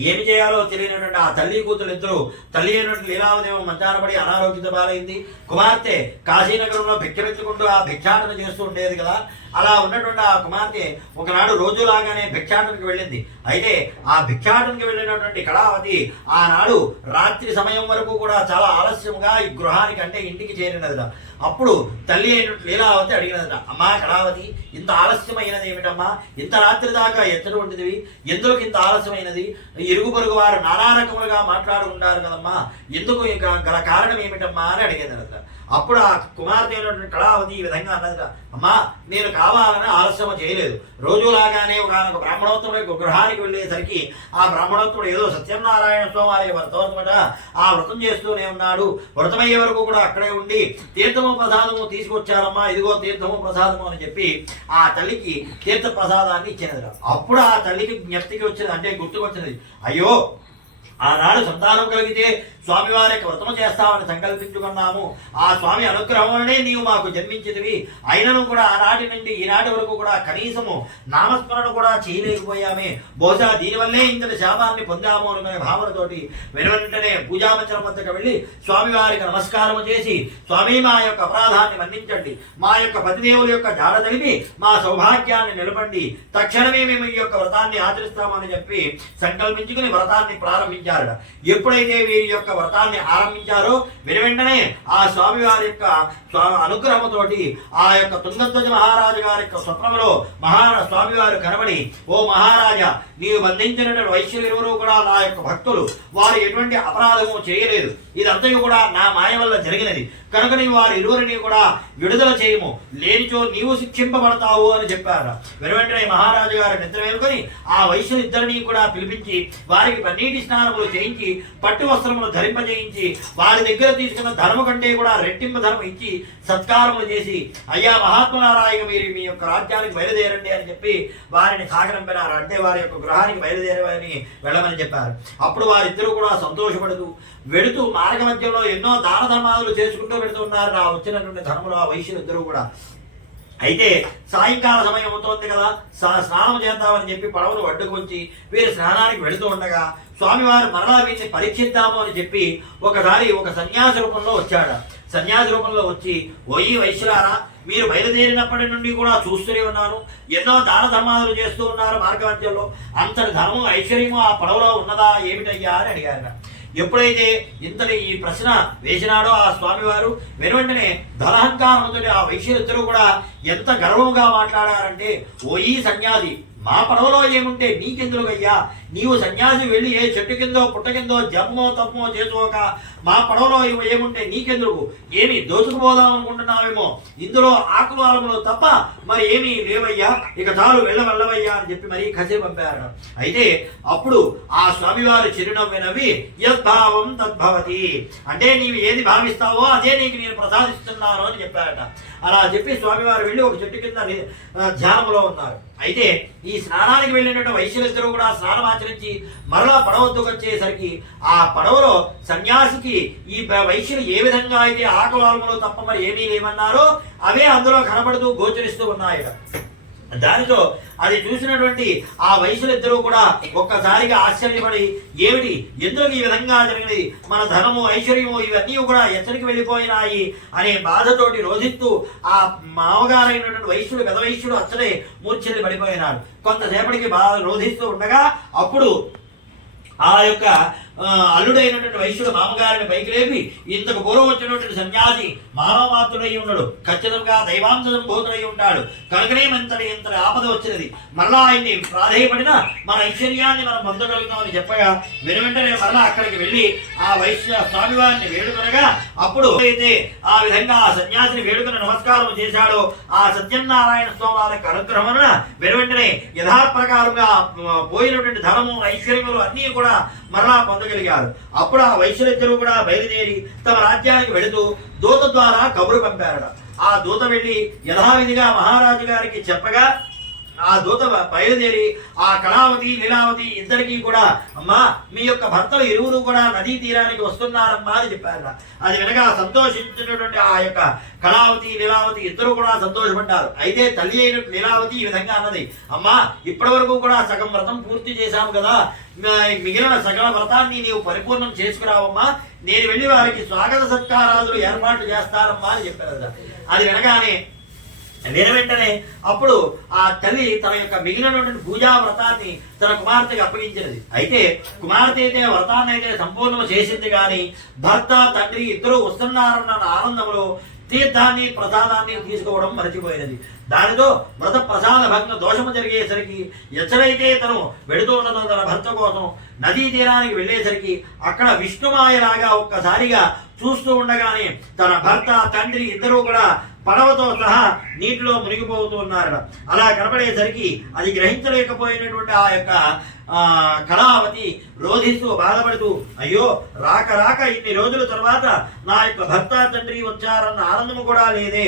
ఏమి చేయాలో తెలియనటువంటి ఆ తల్లి కూతురు ఇద్దరు, తల్లి అయినటువంటి లీలావదేవం మంచానపడి అనారోగ్యత పాలైంది. కుమార్తె కాశీనగరంలో భిక్షమెత్తుకుంటూ ఆ భిక్షాటన చేస్తూ ఉండేది కదా. అలా ఉన్నటువంటి ఆ కుమార్తె ఒకనాడు రోజులాగానే భిక్షాటనకి వెళ్ళింది. అయితే ఆ భిక్షాటనకి వెళ్ళినటువంటి కళావతి ఆనాడు రాత్రి సమయం వరకు కూడా చాలా ఆలస్యంగా ఈ గృహానికి అంటే ఇంటికి చేరినదిట. అప్పుడు తల్లి అయినటువంటి లీలావతి అడిగినదట, అమ్మా కళావతి, ఇంత ఆలస్యమైనది ఏమిటమ్మా? ఇంత రాత్రి దాకా ఎత్తటువంటిది ఎందుకు ఇంత ఆలస్యమైనది? ఇరుగు పొరుగు వారు నానా రకములుగా మాట్లాడుకుంటారు కదమ్మా, ఎందుకు గల కారణం ఏమిటమ్మా అని అడిగేదట. అప్పుడు ఆ కుమార్తె అయినటువంటి కళావతి ఈ విధంగా అన్నదట, అమ్మా నేను కావాలని ఆలస్యం చేయలేదు. రోజులాగానే ఒక బ్రాహ్మణోత్తముడు గృహానికి వెళ్ళేసరికి ఆ బ్రాహ్మణోత్తముడు ఏదో సత్యనారాయణ స్వామి వారి వ్రతమట ఆ వ్రతం చేస్తూనే ఉన్నాడు. వ్రతమయ్యే వరకు కూడా అక్కడే ఉండి తీర్థము ప్రసాదము తీసుకొచ్చారమ్మా, ఇదిగో తీర్థము ప్రసాదము అని చెప్పి ఆ తల్లికి తీర్థ ప్రసాదాన్ని ఇచ్చినది. అప్పుడు ఆ తల్లికి జ్ఞప్తికి వచ్చింది, అంటే గుర్తుకొచ్చినది, అయ్యో ఆనాడు సంతానం కలిగితే స్వామివారి యొక్క వ్రతము చేస్తామని సంకల్పించుకున్నాము. ఆ స్వామి అనుగ్రహం వలనే నీవు మాకు జన్మించినవి. అయినను కూడా ఆనాటి నుండి ఈనాటి వరకు కూడా కనీసము నామస్మరణ కూడా చేయలేకపోయామే. బహుశా దీనివల్లే ఇంతటి శాపాన్ని పొందాము అనుకునే భావనతోటి వెనువెంటనే పూజామంచరం వద్దకు వెళ్ళి స్వామివారికి నమస్కారము చేసి, స్వామి మా యొక్క అపరాధాన్ని మన్నించండి, మా యొక్క పతిదేవుల యొక్క జాడ తెలిపి మా సౌభాగ్యాన్ని నిలపండి, తక్షణమే మేము ఈ యొక్క వ్రతాన్ని ఆచరిస్తామని చెప్పి సంకల్పించుకుని వ్రతాన్ని ప్రారంభించారు. ఎప్పుడైతే వీరి యొక్క వ్రతాన్ని ఆరంభించారో వెంటనే ఆ స్వామివారి యొక్క అనుగ్రహంతోటి ఆ యొక్క తుంగధ్వజ మహారాజు గారి యొక్క స్వప్నంలో స్వామివారు కనబడి, ఓ మహారాజా, నీవు బంధించినటువంటి వైశ్యులు ఎవరు కూడా నా యొక్క భక్తులు, వారు ఎటువంటి అపరాధము చేయలేదు, ఇదంతా కూడా నా మాయ వల్ల జరిగినది కనుక నీవు వారి ఇరువురిని కూడా విడుదల చేయము, లేనిచో నీవు శిక్షింపబడతావు అని చెప్పారు. వెంటనే మహారాజు గారు నిద్ర మేలుకొని ఆ వైశ్యులిద్దరినీ కూడా పిలిపించి వారికి పన్నీటి స్నానములు చేయించి పట్టు వస్త్రములు ధరింపజేయించి వారి దగ్గర తీసుకున్న ధర్మ కంటే కూడా రెట్టింపు ధర్మం ఇచ్చి సత్కారములు చేసి, అయ్యా మహాత్ములారాయణ మీరు మీ యొక్క రాజ్యానికి బయలుదేరండి అని చెప్పి వారిని సాగనంపినారు. అంటే వారి యొక్క గృహానికి బయలుదేరని వెళ్ళమని చెప్పారు. అప్పుడు వారిద్దరూ కూడా సంతోషపడుతూ వెడుతూ మార్గ మధ్యంలో ఎన్నో దాన ధర్మాదులు చేసుకుంటూ పెడుతున్నారు ఆ వచ్చినటువంటి ధర్మలు ఆ వైశ్యులిద్దరూ కూడా. అయితే సాయంకాల సమయం అవుతోంది కదా, స్నానం చేద్దామని చెప్పి పడవను అడ్డుకొంచి వీరు స్నానానికి వెళుతూ ఉండగా స్వామివారు మరలా వీరిని పరీక్షిద్దాము అని చెప్పి ఒకసారి ఒక సన్యాసి రూపంలో వచ్చాడు. సన్యాసి రూపంలో వచ్చి, ఓయి వైశ్యులారా, మీరు బయలుదేరినప్పటి నుండి కూడా చూస్తూనే ఉన్నాను, ఎన్నో దాన ధర్మాలు చేస్తూ ఉన్నారు మార్గమధ్యంలో, అంతటి ధర్మం ఐశ్వర్యము ఆ పడవలో ఉన్నదా ఏమిటయ్యా అని అడిగారు. ఎప్పుడైతే ఇంతటి ఈ ప్రశ్న వేసినాడో ఆ స్వామివారు వెనువెంటనే ధనహంకారంతో ఆ వైశ్యులిద్దరూ కూడా ఎంత గర్వంగా మాట్లాడారంటే, ఓ ఈ సన్యాసి, మా పడవలో ఏముంటే నీకెందుకయ్యా, నీవు సన్యాసి వెళ్ళి ఏ చెట్టు కిందో పుట్ట కిందో జమ్మో తప్పమో చేసుకోక మా పడవలో ఏముంటే నీకెందుకు, ఏమి దోచుకుపోదాం అనుకుంటున్నావేమో, ఇందులో ఆకువాలములు తప్ప మరి ఏమీ లేవయ్యా, ఇక చాలు వెళ్ళవయ్యా అని చెప్పి మరీ కసి పంపారు. అయితే అప్పుడు ఆ స్వామివారు చిరునవ్వు నవ్వి, యద్భావం తద్భవతి, అంటే నీవు ఏది భావిస్తావో అదే నీకు నేను ప్రసాదిస్తున్నాను అని చెప్పారట. అలా చెప్పి స్వామివారు వెళ్ళి ఒక చెట్టు కింద ధ్యానంలో ఉన్నారు. అయితే ఈ స్నానానికి వెళ్ళినటువంటి వైశ్యులిద్దరూ కూడా స్నానం ఆచరించి మరలా పడవద్దుకు వచ్చేసరికి ఆ పడవలో సన్యాసికి ఈ వైశ్యులు ఏ విధంగా అయితే ఆకులాలములు తప్ప మరి ఏమీ లేమన్నారో అవే అందులో కనబడుతూ గోచరిస్తూ ఉన్నాయట. దానితో అది చూసినటువంటి ఆ వైశ్యులిద్దరూ కూడా ఒక్కసారిగా ఆశ్చర్యపడి, ఏమిటి, ఎందుకు ఈ విధంగా జరిగినది, మన ధనము ఐశ్వర్యము ఇవన్నీ కూడా ఎచ్చరికి వెళ్ళిపోయినాయి అనే బాధతోటి రోధిస్తూ ఆ మామగారైనటువంటి వైశ్యుడు పెద్ద వైశ్యుడు అచ్చడే మూర్ఛని పడిపోయినాడు. కొంతసేపటికి బాగా రోధిస్తూ ఉండగా అప్పుడు ఆ యొక్క అల్లుడైనటువంటి వైశ్యుడు మామగారిని పైకి లేపి ఇంతకు పూర్వం వచ్చినటువంటి సన్యాసి మానవమాతుడై ఉన్నాడు, ఖచ్చితంగా దైవాంశ సంభూతుడై ఉంటాడు కనుకనే ఇంతటి ఆపద వచ్చినది, మరలా ఆయన్ని ప్రాధేయపడిన మన ఐశ్వర్యాన్ని మనం పొందగలుగుతామని చెప్పగా వెనువెంటనే మరలా అక్కడికి వెళ్ళి ఆ వైశ్య స్వామివారిని వేడుకొనగా అప్పుడు అయితే ఆ విధంగా ఆ సన్యాసిని వేడుకొని నమస్కారం చేశాడో ఆ సత్యనారాయణ స్వామి వారి అనుగ్రహం వలన వెనువెంటనే యథాప్రకారంగా పోయినటువంటి ధనము ఐశ్వర్యములు అన్నీ కూడా మరలా పొందగలిగారు. అప్పుడు ఆ వైశ్యులిద్దరూ కూడా బయలుదేరి తమ రాజ్యానికి వెళుతూ దూత ద్వారా కబురు పంపారట. ఆ దూత వెళ్ళి యథావిధిగా మహారాజు గారికి చెప్పగా ఆ దూత బయలుదేరి ఆ కళావతి లీలావతి ఇద్దరికి కూడా అమ్మా మీ యొక్క భర్తలు ఇరువురు కూడా నదీ తీరానికి వస్తున్నారమ్మా అని చెప్పారట. అది వినగా సంతోషించినటువంటి ఆ యొక్క కళావతి లీలావతి ఇద్దరు కూడా సంతోషపడ్డారు. అయితే తల్లి అయిన లీలావతి ఈ విధంగా అన్నది, అమ్మా ఇప్పటి వరకు కూడా సగం వ్రతం పూర్తి చేశాము కదా, మిగిలిన సకల వ్రతాన్ని నీవు పరిపూర్ణం చేసుకురావమ్మా, నేను వెళ్ళి వారికి స్వాగత సత్కారాదులు ఏర్పాటు చేస్తానమ్మా అని చెప్పారు. అది వినగానే వెంటనే అప్పుడు ఆ తల్లి తన యొక్క మిగిలినటువంటి పూజా వ్రతాన్ని తన కుమార్తెకి అప్పగించినది. అయితే కుమార్తె అయితే వ్రతాన్ని అయితే సంపూర్ణం చేసింది కానీ భర్త తండ్రి ఇద్దరు వస్తున్నారన్న ఆనందంలో తీర్థాన్ని ప్రసాదాన్ని తీసుకోవడం మరచిపోయినది. దానితో వ్రత ప్రసాద భగ్న దోషము జరిగేసరికి ఎచ్చరైతే తను వెళుతూ ఉన్నదో తన భర్త కోసం నదీ తీరానికి వెళ్ళేసరికి అక్కడ విష్ణుమాయలాగా ఒక్కసారిగా చూస్తూ ఉండగానే తన భర్త తండ్రి ఇద్దరూ కూడా పడవతో సహా నీటిలో మునిగిపోతూ ఉన్నారట. అలా కనపడేసరికి అది గ్రహించలేకపోయినటువంటి ఆ యొక్క కళావతి రోధిస్తూ బాధపడుతూ అయ్యో రాక రాక ఇన్ని రోజుల తర్వాత నా యొక్క భర్త తండ్రి వచ్చారన్న ఆనందము కూడా లేదే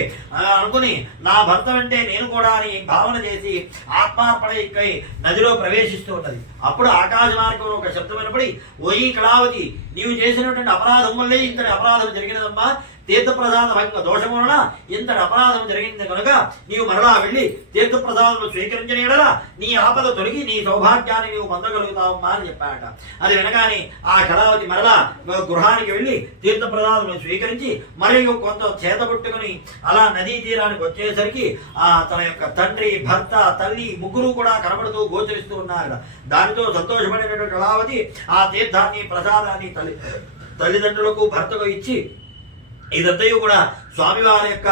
అనుకుని నా భర్త అంటే నేను కూడా అని భావన చేసి ఆత్మార్పణకై నదిలో ప్రవేశిస్తూ ఉన్నది. అప్పుడు ఆకాశ మార్గంలో ఒక శబ్దం వినపడి, ఓయి కళావతి నీవు చేసినటువంటి అపరాధం వల్లే ఇంతటి అపరాధం జరిగినదమ్మా, తీర్థప్రసాద భంగ దోషం వలన ఇంతటి అపరాధం జరిగింది కనుక నీవు మరలా వెళ్ళి తీర్థప్రసాదం స్వీకరించిన ఎడల నీ ఆపద తొలగి నీ సౌభాగ్యాన్ని నీవు పొందగలుగుతావమ్మా అని చెప్పాడట. అది వినగానే ఆ కళావతి మరలా గృహానికి వెళ్ళి తీర్థప్రసాదం స్వీకరించి మరియు కొంత చేతబుట్టుకుని అలా నదీ తీరానికి వచ్చేసరికి తన యొక్క తండ్రి భర్త తల్లి ముగ్గురు కూడా కనబడుతూ గోచరిస్తూ ఉన్నారు. దానితో సంతోషపడినటువంటి కళావతి ఆ తీర్థాన్ని ప్రసాదాన్ని తల్లిదండ్రులకు భర్తకు ఇచ్చి ఇదంతయు కూడా స్వామివారి యొక్క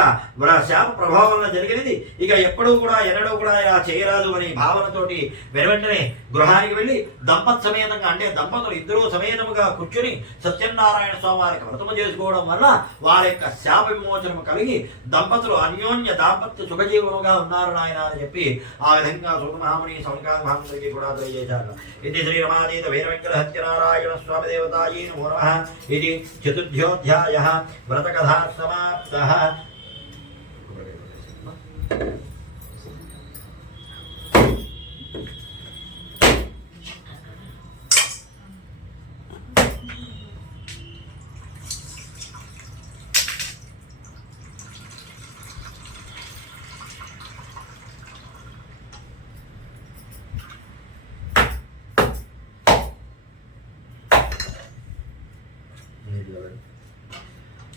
శాప ప్రభావం వల్ల జరిగినది, ఇక ఎప్పుడూ కూడా ఎన్నడూ కూడా ఇలా చేయరాదు అనే భావనతోటి వెంటనే గృహానికి వెళ్ళి దంపత్ సమేతంగా అంటే దంపతులు ఇద్దరూ సమేతముగా కూర్చుని సత్యనారాయణ స్వామి వారికి వ్రతము చేసుకోవడం వల్ల వారి యొక్క శాప విమోచనము కలిగి దంపతులు అన్యోన్య దాంపత్య సుఖజీవముగా ఉన్నారు నాయన అని చెప్పి ఆ విధంగా సుఖమహాముని సౌనికాద మహామునికి కూడా తెలియజేశారు. ఇది శ్రీ రమాదీత వీరవెంకట సత్యనారాయణ స్వామి దేవతాయే నమో నమః. ఇది చతుర్థ్యోధ్యాయః వ్రతకథా సమాప్తః.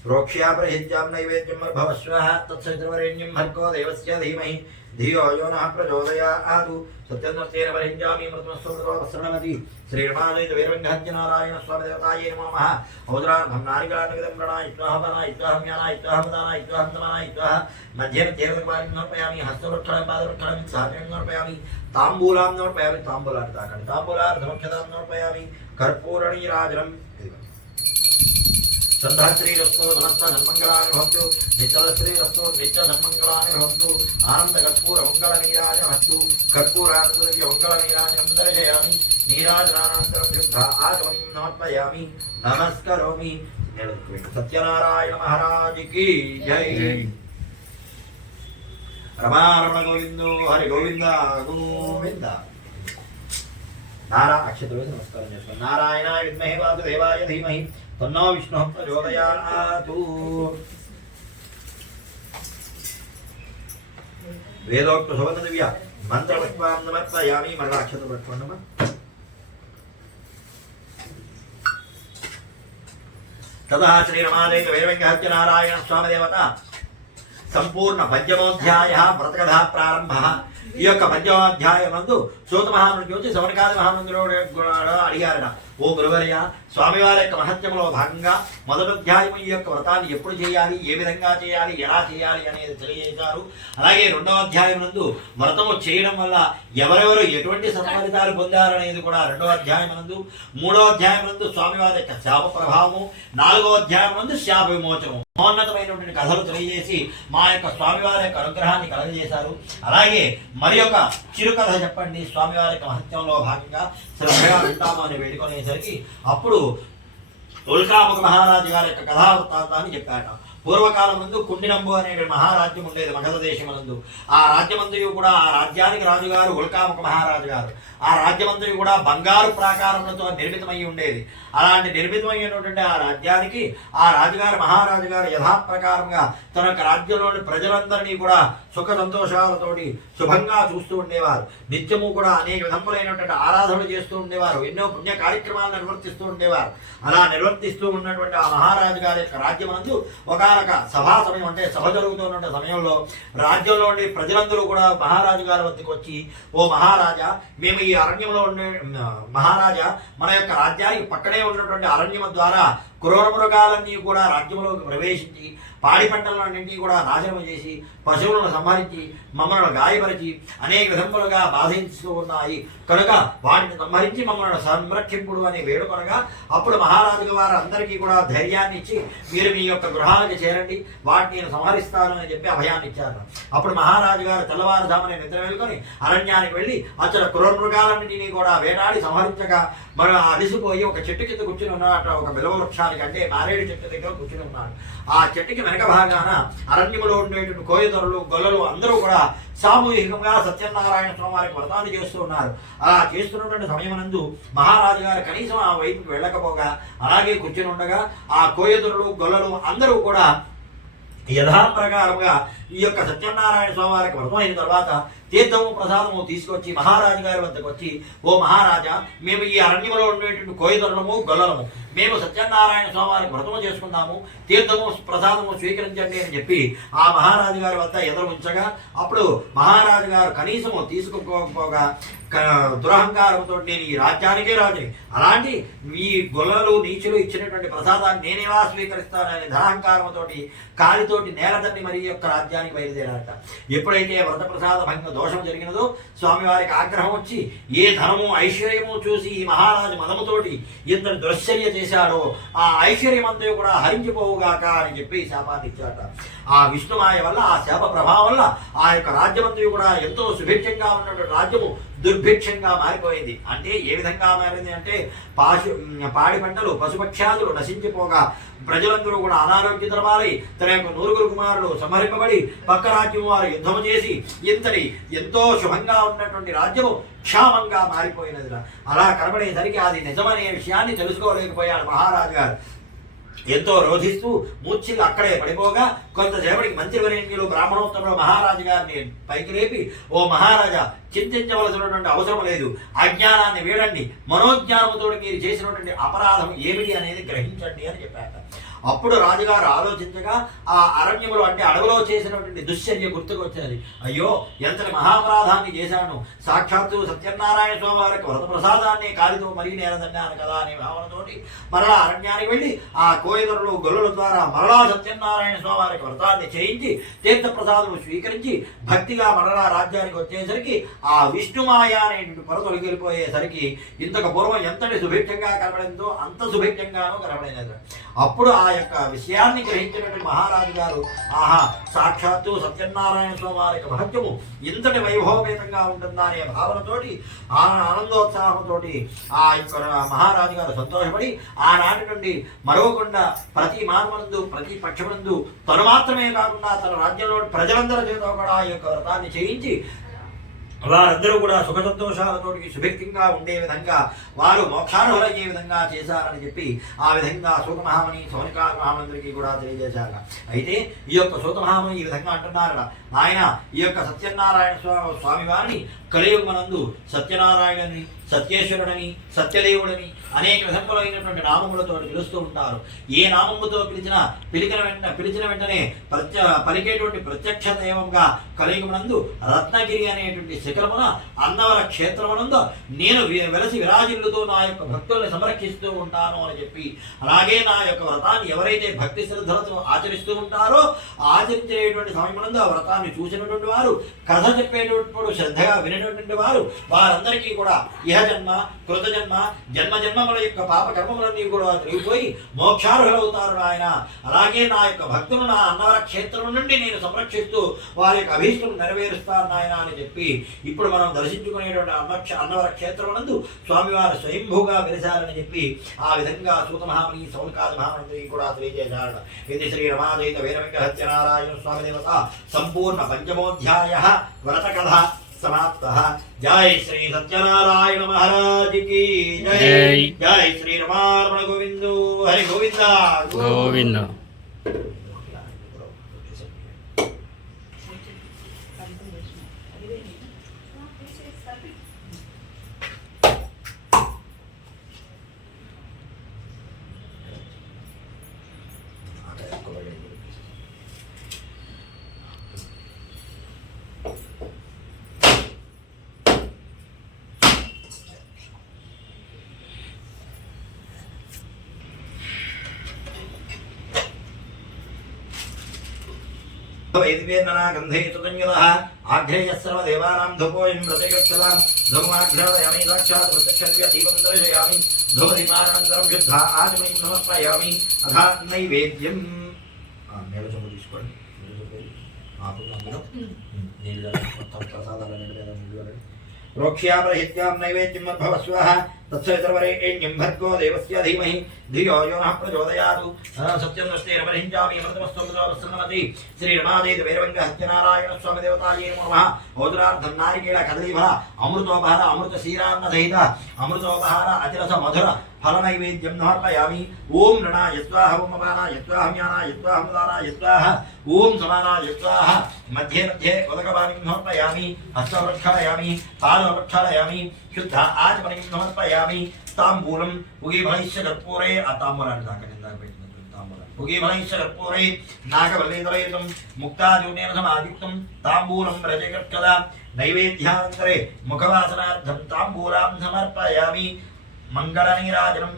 प्रोक्ष्यापरहित्यां नैवेद्यं भवस्वः तत्सवितुर्वरेण्यं भर्गो देवस्य धीमहि धियो यो नः प्रचोदयात्. सत्यन्वर्तेन वरेण्यामि मृतमस्तुमृतोपसरणमति. श्रीरमादयित वीरवेङ्कटनारायण स्वामी देवतायै नमो नमः. औद्रार्धं नारिकालनिगदं प्रणयित्वा हवनायित्वाहं यानायित्वाहं दानायित्वाहं तमानायित्वाः मध्ये तेरदपालिं नर्पयामि. हस्तवृक्षणं पादवृक्षणं साधनं नर्पयामि. ताम्बूलां नर्पयामि. ताम्बूलार्धाकं ताम्बूलार्धमक्षतां नर्पयामि. कर्पूरनीराजनम् श्रद्धाश्रीरस्तु नमस्ता सन्मंगलानि भवन्तु. नित्यश्रीरस्तु नित्य सन्मंगलानि भवन्तु. आनंद कर्पूर मंगल नीराजनमस्तु. कर्पूरानंदस्य मंगल नीराजनं दर्शयामि. नीराजनानन्तरं शुद्ध आचमनीं समर्पयामि. नमस्करोमि. सत्यनारायण महाराज की जय. रमारमण गोविंदो हरि गोविंद गोविंद. नारा अक्षतों नमस्कार చేస్తాం. नारायणाय विद्महे वासुदेवाय धीमहि तन्नो विष्णुः प्रचोदयात्. वेदोक्त सुगंध दिव्य मंत्रपुष्पां समर्पयामि. मरला अक्षत पట్టుకోండమ్మా. ततः श्री रमादेव वीरवेङ्कटनारायण स्वामी देवता संपूर्ण पंचमोध्यायः व्रतकथा प्रारंभः. ఈ యొక్క 8వ అధ్యాయం నందు సూత మహాముని వచ్చి సవనకాది మహామందుడు అడిగారట, ఓ గురువర్య, స్వామివారి యొక్క మహత్యంలో భాగంగా మొదటి అధ్యాయం ఈ యొక్క వ్రతాన్ని ఎప్పుడు చేయాలి, ఏ విధంగా చేయాలి, ఎలా చేయాలి అనేది తెలియజేశారు. అలాగే 2వ అధ్యాయం నందు వ్రతము చేయడం వల్ల ఎవరెవరు ఎటువంటి సత్ఫలితాలు పొందారనేది కూడా 2వ అధ్యాయం నందు, 3వ అధ్యాయం నందు స్వామివారి యొక్క శాప ప్రభావము, 4వ అధ్యాయం నందు శాప విమోచనము, మహోన్నతమైనటువంటి కథలు తెలియజేసి మా యొక్క స్వామివారి యొక్క అనుగ్రహాన్ని కలగజేశారు. అలాగే మరి ఒక చిరుకథ చెప్పండి స్వామివారి యొక్క మహత్యంలో భాగంగా శ్రద్ధగా వింటాము అని వేడుకొనేసరికి అప్పుడు ఉల్కాముఖ మహారాజు గారి యొక్క కథా వృత్తాంతాన్ని చెప్పాట. పూర్వకాలం ముందు కుండినంబు అనే మహారాజ్యం ఉండేది మగధ దేశమునందు. ఆ రాజ్యమంతయు కూడా ఆ రాజ్యానికి రాజుగారు ఉల్కాముఖ మహారాజు గారు. ఆ రాజ్యమంతయు కూడా బంగారు ప్రాకారములతో నిర్మితమై ఉండేది. అలాంటి నిర్మితమైనటువంటి ఆ రాజ్యానికి ఆ రాజుగారు మహారాజు గారు యథాప్రకారంగా తన యొక్క రాజ్యంలోని ప్రజలందరినీ కూడా సుఖ సంతోషాలతోటి శుభంగా చూస్తూ ఉండేవారు. నిత్యము కూడా అనేక విధములైనటువంటి ఆరాధనలు చేస్తూ ఉండేవారు. ఎన్నో పుణ్య కార్యక్రమాలు నిర్వర్తిస్తూ ఉండేవారు. అలా నిర్వర్తిస్తూ ఉన్నటువంటి ఆ మహారాజు గారి యొక్క రాజ్యమందు ఒకనొక సభా సమయం, అంటే సభ జరుగుతున్న సమయంలో రాజ్యంలోని ప్రజలందరూ కూడా మహారాజు గారి వద్దకు వచ్చి, ఓ మహారాజా, మేము ఈ అరణ్యంలో ఉండే మహారాజా, మన యొక్క రాజ్యానికి పక్కనే ఉన్నటువంటి అరణ్యం ద్వారా క్రూర మృగాలన్నీ కూడా రాజ్యంలోకి ప్రవేశించి పాడి పంటలన్నింటినీ కూడా నాశనం చేసి పశువులను సంహరించి మమ్మల్ని గాయపరిచి అనేక విధములుగా బాధిస్తూ ఉన్నాయి కనుక వాటిని సంహరించి మమ్మల్ని సంరక్షింపుడు అని వేడుకొనగా అప్పుడు మహారాజు వారు అందరికీ కూడా ధైర్యాన్ని ఇచ్చి, మీరు మీ యొక్క గృహానికి చేరండి, వాటిని నేను సంహరిస్తాను అని చెప్పి అభయాన్ని ఇచ్చారు. అప్పుడు మహారాజు గారు తెల్లవారుజామున నిద్ర వెళ్ళుకొని అరణ్యానికి వెళ్ళి అచ్చట క్రూర మృగాలన్నింటినీ కూడా వేటాడి సంహరించగా మనం అలిసిపోయి ఒక చెట్టు కింద కూర్చుని ఉన్నాట. ఒక బిలవ వృక్షానికి, అంటే మారేడు చెట్టు దగ్గర కూర్చుని ఉన్నాడు. ఆ చెట్టుకి వెనక భాగాన అరణ్యంలో ఉండేటువంటి కోయదొరలు, గొల్లలు అందరూ కూడా సామూహికంగా సత్యనారాయణ స్వామివారికి వ్రతాన్ని చేస్తూ ఉన్నారు. అలా చేస్తున్నటువంటి సమయమునందు మహారాజు గారు కనీసం ఆ వైపుకి వెళ్ళకపోగా అలాగే కూర్చుని ఉండగా ఆ కోయదొరలు, గొల్లలు అందరూ కూడా యథాప్రకారంగా ఈ యొక్క సత్యనారాయణ స్వామివారికి వ్రతం అయిన తర్వాత తీర్థము ప్రసాదము తీసుకొచ్చి మహారాజు గారి వద్దకు వచ్చి, ఓ మహారాజా, మేము ఈ అరణ్యంలో ఉండేటువంటి కోయదొరలము, గొల్లలము, మేము సత్యనారాయణ స్వామివారికి వ్రతము చేసుకున్నాము, తీర్థము ప్రసాదము స్వీకరించండి అని చెప్పి ఆ మహారాజు గారి వద్ద ఎదురు ఉంచగా అప్పుడు మహారాజు గారు కనీసము తీసుకుపోగా దురహంకారంతో, నేను ఈ రాజ్యానికే రాజుని, అలాంటి ఈ గొల్లలు నీచులు ఇచ్చినటువంటి ప్రసాదాన్ని నేనేవా స్వీకరిస్తానని ధనహంకారంతో కాలితోటి నేలదండి మరి యొక్క రాజ్యానికి బయలుదేరారట. ఎప్పుడైతే వ్రత ప్రసాద భంగ దోషం జరిగినదో స్వామివారికి ఆగ్రహం వచ్చి, ఏ ధనము ఐశ్వర్యము చూసి ఈ మహారాజు మదముతోటి ఇంతటి దుశ్చర్య చేశాడో ఆ ఐశ్వర్యమంతా కూడా హరించిపోవుగాక అని చెప్పి శాపాన్ని ఇచ్చాట. ఆ విష్ణుమాయ వల్ల, ఆ శాప ప్రభావం వల్ల ఆ యొక్క రాజ్యమంతా కూడా ఎంతో సుభిక్షంగా ఉన్నటువంటి రాజ్యము దుర్భిక్షంగా మారిపోయింది. అంటే ఏ విధంగా మారింది అంటే పాడి పంటలు, పశుపక్ష్యాదులు నశించిపోగా ప్రజలందరూ కూడా అనారోగ్యతరమాలై తన యొక్క 9 కుమారులు సంహరింపబడి పక్క రాజ్యం వారు యుద్ధము చేసి ఇంతటి ఎంతో శుభంగా ఉన్నటువంటి రాజ్యము క్షామంగా మారిపోయినది. అలా కనబడేసరికి అది నిజమనే విషయాన్ని తెలుసుకోలేకపోయాడు మహారాజు గారు. ఎంతో రోధిస్తూ మూర్ఛిల్లు అక్కడే పడిపోగా కొంతసేపటికి మంత్రివరేణ్యులు బ్రాహ్మణోత్తముడు మహారాజు గారిని పైకి లేపి, ఓ మహారాజా, చింతించవలసినటువంటి అవసరం లేదు, అజ్ఞానాన్ని వీడండి, మనోజ్ఞానంతో మీరు చేసినటువంటి అపరాధం ఏమిటి అనేది గ్రహించండి అని చెప్పారు. అప్పుడు రాజుగారు ఆలోచించగా ఆ అరణ్యములో, అంటే అడవిలో చేసినటువంటి దుశ్చర్య గుర్తుకు వచ్చినది. అయ్యో, ఎంతటి మహాపరాధాన్ని చేశాను, సాక్షాత్తు సత్యనారాయణ స్వామి వారికి వ్రత ప్రసాదాన్ని కాలితో మరీ నేరదన్నాను కదా అనే భావనతోటి మరలా అరణ్యానికి వెళ్ళి ఆ కోయదొరలు, గొల్లుల ద్వారా మరలా సత్యనారాయణ స్వామి వారికి వ్రతాన్ని చేయించి తీర్థ ప్రసాదము స్వీకరించి భక్తిగా మరలా రాజ్యానికి వచ్చేసరికి ఆ విష్ణుమాయ అనేటువంటి పొర తొలగిపోయేసరికి ఇంతకు పూర్వం ఎంతటి సుభిక్షంగా కనబడిందో అంత సుభిక్షంగానూ కనబడినది. అప్పుడు ఆ యొక్క విషయాన్ని గ్రహించినటువంటి మహారాజు గారు, ఆహా, సాక్షాత్తు సత్యనారాయణ స్వామి వారి యొక్క మహత్యము ఇంతటి వైభవపేతంగా ఉంటుందా అనే భావనతోటి ఆనందోత్సాహంతో ఆ యొక్క మహారాజు గారు సంతోషపడి ఆనాటి నుండి మరవకుండా ప్రతి మానవునందు, ప్రతి పక్షమునందు తను మాత్రమే కాకుండా తన రాజ్యంలో ప్రజలందరి చేత కూడా ఆ యొక్క వ్రతాన్ని చేయించి వారందరూ కూడా సుఖ సంతోషాలతోటి సుభిక్షంగా ఉండే విధంగా వారు మోక్షార్హులయ్యే విధంగా చేశారని చెప్పి ఆ విధంగా సూత మహాముని సౌనికా మహాములందరికీ కూడా తెలియజేశారు. అయితే ఈ యొక్క సూత మహాముని ఈ విధంగా అంటున్నారట, ఆయన ఈ యొక్క సత్యనారాయణ స్వామి వారిని కలియుగమనందు సత్యనారాయణని సత్యేశ్వరుడని, సత్యదేవుడని అనేక విధములైనటువంటి నామములతో పిలుస్తూ ఉంటారు. ఏ నామముతో పిలిచిన వెంటనే పలికేటువంటి ప్రత్యక్ష దైవంగా కలియుగమునందు రత్నగిరి అనేటువంటి శిఖరమున అన్నవర క్షేత్రమునందు నేను వెలసి విరాజిల్లుతో నా యొక్క భక్తుల్ని సంరక్షిస్తూ ఉంటాను అని చెప్పి, అలాగే నా యొక్క వ్రతాన్ని ఎవరైతే భక్తి శ్రద్ధలతో ఆచరిస్తూ ఉంటారో ఆచరించేటువంటి సమయమునందు ఆ వ్రతాన్ని చూసినటువంటి వారు, కథ చెప్పేటప్పుడు శ్రద్ధగా వినేటటువంటి వారు, వారందరికీ కూడా ఇహజన్మ కృతజన్మ జన్మజన్మముల యొక్క పాప కర్మములన్నీ కూడా తిరిగిపోయి మోక్షార్హులవుతారు నాయన. అలాగే నా యొక్క భక్తులు నా అన్నవర క్షేత్రం నుండి నేను సంరక్షిస్తూ వారి యొక్క అభీష్టం నెరవేరుస్తాను నాయన అని చెప్పి ఇప్పుడు మనం దర్శించుకునేటువంటి అన్నవర క్షేత్రమునందు స్వామివారు స్వయంభూగా వెలిశారని చెప్పి ఆ విధంగా సూత మహాముని సౌనకాది మహామంత్రి కూడా తెలియజేశారు. ఇది శ్రీ రమాదైత వీరవెంకట సత్యనారాయణ స్వామి దేవత సంపూర్ణ పంచమోధ్యాయ వ్రత కథ समाप्तः। जय श्री सत्यनारायण महाराज की जय। जय श्री रमारमण गोविंद हरि गोविंद गोविंद। वैदिवेर्नना गन्धे सुगन्धः आघ्रेयः सर्वदेवानां धूपोऽयं प्रत्यक्षलां धूमाघ्रादयामि साक्षात् प्रत्यक्षस्य दीपं दर्शयामि धूपदीपानन्तरं शुद्धा आचमनीं समर्पयामि अथा नैवेद्यम् नेल चम्मु తీసుకోండి प्रोक्ष्यापरहित्यां नैवेद्यं भवस्वः तत्सवितर्वरेण्यं भर्गो देवस्य धीमहि धियो यो नः प्रचोदयात् सत्यं नष्टेरपरिहिञ्चामि अमृतमस्तुमति श्री रमादेवी वैरवंग सत्यनारायण स्वामी देवताये नमः। औदरार्धं नारिकेल कदलीफल अमृतोपहार अमृतशीरान्न सहित अमृतोपहार अतिरस मधुर फल नैवेद्यं समर्पयामि। ओम नृणाय स्वाहा ओम अपानाय स्वाहा ज्ञानाय स्वाहा मुदानाय स्वाहा ओम समानाय स्वाहा। मध्ये मध्ये उदकपानीं समर्पयामि हस्तप्रक्षालयामि पादप्रक्षालयामि शुद्ध आचमनीं समर्पयामि। ताम्बूलं उगीफलैश्च कर्पूरे ताम्बूलानि उगीफलैश्च कर्पूरे नागवल्लीतलयुतं मुक्ताजूर्णेन समायुक्तं ताम्बूलं रजकर्कदा नैवेद्यानन्तरे मुखवासनार्थं ताम्बूलां समर्पयामि। మంగళనీరాజనం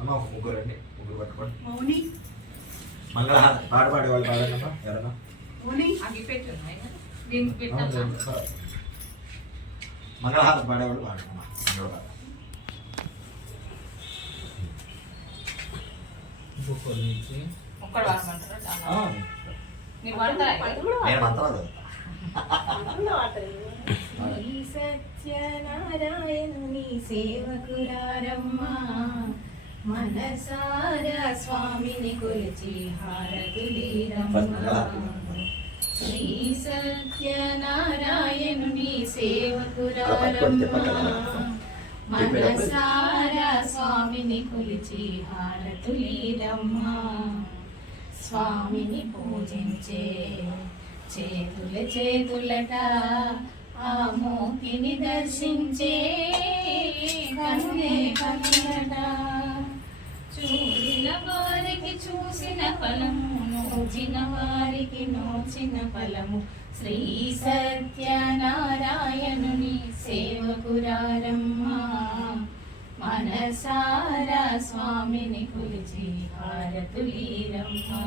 అమ్మ ముగ్గురండి ముగ్గురు పట్టుకోండి మౌని మంగళహారతి పాట పాడేవాళ్ళు పాడండి అమ్మ ఎవరన్నా మౌని అగిపెట్టు దీనికి పెట్టాలి మంగళహారతి పాడేవాళ్ళు పాడండి అమ్మ మంగళహారతి ఒక్కడు వాడమంటారా మీరు వాడతారా నేను మంత్రాలు సత్యనారాయణుని సేవకురారమ్మా మనసారా స్వామిని కొలిచి హారతులీరమ్మా। శ్రీ సత్యనారాయణుని సేవకురారమ్మా మనసారా స్వామిని కొలిచి హారతులీరమ్మా। స్వామిని పూజించే చేతుల చేతులట ఆ మోకిని దర్శించే కన్నే కన్నులట। చూసిన వారికి చూసిన ఫలము నోచిన వారికి నోచిన ఫలము శ్రీ సత్యనారాయణుని సేవకురారమ్మా మనసారా స్వామిని కొలిచి హారతులీరమ్మా।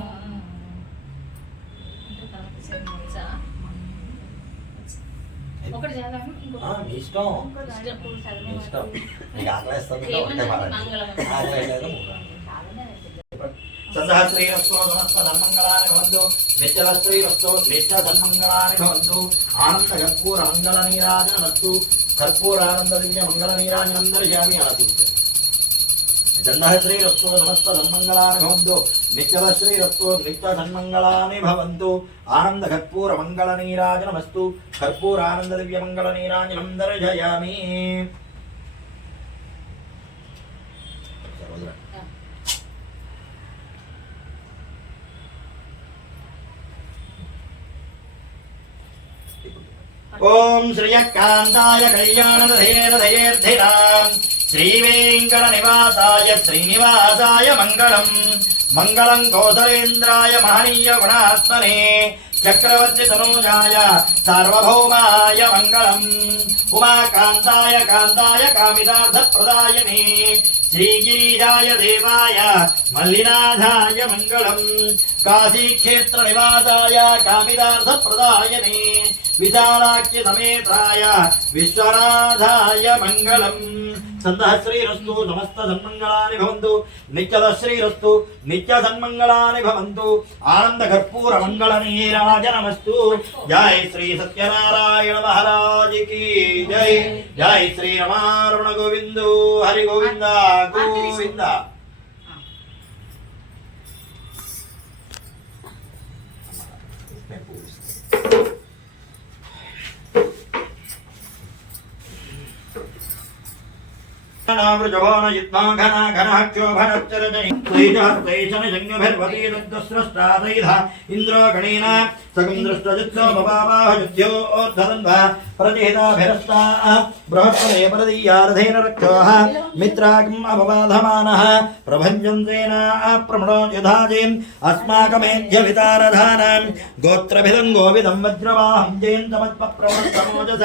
ఒకటి చదవను ఇంకొకటి ఇష్టం ఇష్టం నీకు ఆకలిస్తుంది ఒకటే పాడండి सदः श्रीरस्तो समस्त धर्मंगलानि भवन्तु नित्यः श्रीरस्तो नित्य धर्मंगलानि भवन्तु आनंद कर्पूर मंगल नीराजनमस्तु कर्पूरानंद दिव्य मंगल नीराजनं दर्शयामि आसीत् सदः श्रीरस्तो समस्त धर्मंगलानि भवन्तु नित्यः श्रीरस्तो नित्य धर्मंगलानि भवन्तु आनंद कर्पूर मंगल नीराजनमस्तु कर्पूरानंद दिव्य मंगल नीराजनं दर्शयामि। ఓం శ్రియకాంతాయ కళ్యాణదయేర్ధిరాం శ్రీవేంకటనివాసాయ శ్రీనివాసాయ మంగళం మంగళం కౌసలేంద్రాయ మహనీయ గుణాత్మనే చక్రవర్తి తనూజాయ సార్వభౌమాయ మంగళం ఉమాకాంతాయ కాంతాయ కామితార్థప్రదాయనే శ్రీగిరిజాయ దేవాయ మల్లినాథాయ మంగళం కాశీక్షేత్ర నివాసాయ కామితార్థప్రదాయనే విశాలాఖ్య సమేతాయ విశ్వనాథాయ మంగళం సంతః శ్రీరస్తు సమస్త సన్మంగళాని భవంతు నిత్యద శ్రీరస్తు నిత్య సన్మంగళాని భవంతు ఆనంద కర్పూర మంగళ నీరాజనమస్తు జై శ్రీ సత్యనారాయణ మహారాజ్ కి జై జై శ్రీ రమారమణ గోవిందో హరి గోవింద గోవింద నామృజవాన యుద్ధాఘన ఘనక్షోభనచ్చరజని తైజహస్తైచన జంగభిర్వతీరద్దుస్రష్టాదైధ ఇంద్రో గణేన సగం దృష్టజిత్సో భవాబాహయుధ్యోద్ధరన్వ ప్రతిహితాభిరస్తా బృహత్పదే పరదీయారథేన రక్షోః మిత్రాగం అపబాధమానః ప్రభంజంతేన ప్రమణో యథాజేన్ అస్మాకమేధ్య వితారధానాం గోత్రభిదం గోవిదం వజ్రవాహం జయంతమత్ప్రవణస్తమోజస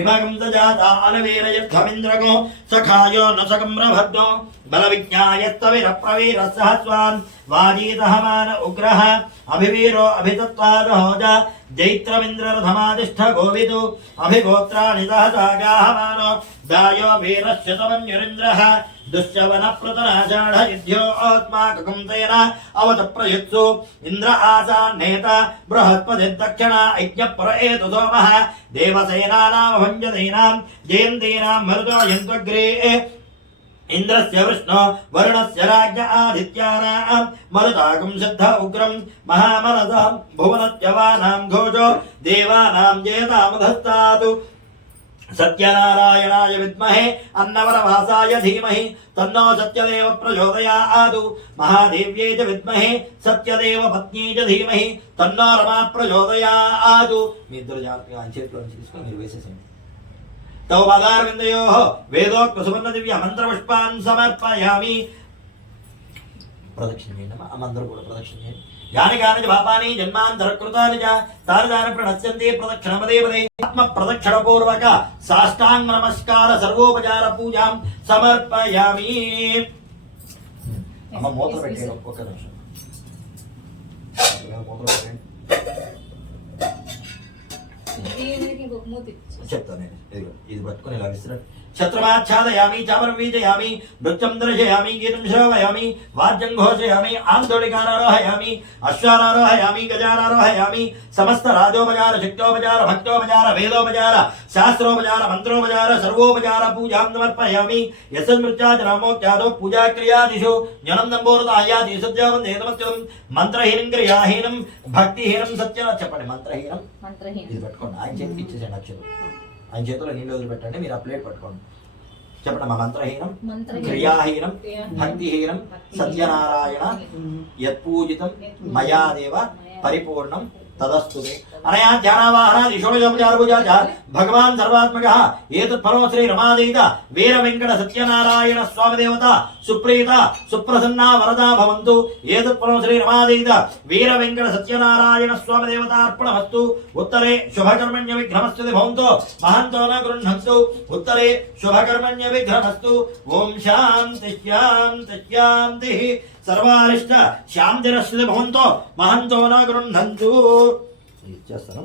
ఇమగం దజాతా అనవీరయర్థమింద్రగో సఖాయో న సకమ్రభద్దో బలవిజ్ఞాయస్తవిర ప్రవీర సహస్వాన్ వాజీతహమాన ఉగ్రః అభివీరో అభితత్వాదహోజ జైత్రమింద్రరథమాదిష్ఠ గోవిదు అభిగోత్రాణి సహసాగాహమానో దాయో వీరస్య తమన్యురింద్రః దుశ్యవన ప్రతనాషాఢ యుధ్యోత్మాకం తేన అవత ప్రయుత్సు ఇంద్ర ఆసాన్నేత బృహస్పతి దక్షిణ ఐజ్ఞపర ఏతు సోమః దేవసేనానామభంజదీనాం జయంతీనాం మరుతో యంత్వగ్రే ఇంద్రస్య విష్ణు వరుణస్య రాజ్ఞ ఆదిత్యానాం మరుతాకం సిద్ధ ఉగ్రం మహామనసః భువనత్యవానాం ఘోషో దేవానాం జయతామధస్తాతు సత్యనారాయణాయ విద్మహే అన్నవరవాసాయ ధీమహి తన్నో సత్యదేవ ప్రచోదయాదు మహాదేవ్యై చ విద్మహే సత్యదేవ పత్న్యై చ ధీమహి తన్నో రమా ప్రచోదయాదు. మీ ఇద్దరు జాగ్రత్తగా ఆయన చేతిలో తీసుకొని మీరు వేసేసేయండి. తౌ పాదారవిందయోః వేదోక్త సువర్ణ దివ్య మంత్ర పుష్పాన్ సమర్పయామి. ప్రదక్షిణ చేయండి అమ్మా, అమ్మందరూ కూడా ప్రదక్షిణ చేయండి. యాని కాని పాపాని జన్మాంతరకృతాని చ తాని తాని ప్రణశ్యంతి ప్రదక్షిణ పదే పదే. ఆత్మ ప్రదక్షిణ పూర్వక సాష్టాంగ నమస్కార సర్వోపచార పూజాం సమర్పయామి. అమ్మ మూత్ర పెట్టేది ఒక్క నిమిషం. మూత్ర పెట్టండి చెప్తాను నేను. ఇది పట్టుకొని ఇలా విసిరండి. ఛత్రమాచ్ఛాదయామి చామరవీజయామి నృత్యం దర్శయామి గీతం శ్రవయామి వాద్యం ఘోషయామి ఆందోళికారోహయామి అశ్వారోహయామి గజారోహయామి సమస్త రాజోపచార శక్తోపచార భక్తోపచార వేదోపచార శాస్త్రోపచార మంత్రోపచార సర్వోపచార పూజాం సమర్పయామి. యస్మృత్యాచరామోత్యాదో పూజాక్రియాదిషు జ్ఞానం నంబోరదాయాది సత్యావందేతమత్యం మంత్రహీనం క్రియాహీనం భక్తిహీనం సత్య చెప్పండి. మంత్రహీనం ఇది పట్టుకోండి. ఆయన చేతికి ఇచ్చేసండి అక్షరం. ఆయన చేతిలో నీళ్ళు వదిలిపెట్టండి. మీరు ఆ ప్లేట్ పట్టుకోండి. చెప్పండి మా మంత్రహీనం క్రియాహీనం భక్తిహీనం సత్యనారాయణ యత్పూజితం మయాదేవ పరిపూర్ణం తదస్తుతే. అనయా ధ్యానవాహనాది షోడశోపచార పూజా చ భగవాన్ సర్వాత్మకః ఏతత్ పరమ శ్రీ రమాదేవిత వీర వెంకట సత్యనారాయణ స్వామి దేవత సుప్రీత సుప్రసన్నా వరదా భవంతు. ఏతత్ పరమ శ్రీ రమాదేవిత వీర వెంకట సత్యనారాయణ స్వామి దేవత అర్పణమస్తు. ఉత్తరే శుభకర్మణ్య విఘ్నమస్తు భవంతో మహంతో న గృహ్ణంతు. ఉత్తరే శుభకర్మణ్య విఘ్నమస్తు. ఓం శాంతి శాంతి శాంతి సర్వారిష్ట శాంతిరస్తి భవంతో మహంతో న గృహ్ణంతు. ఇచ్చేస్తాను.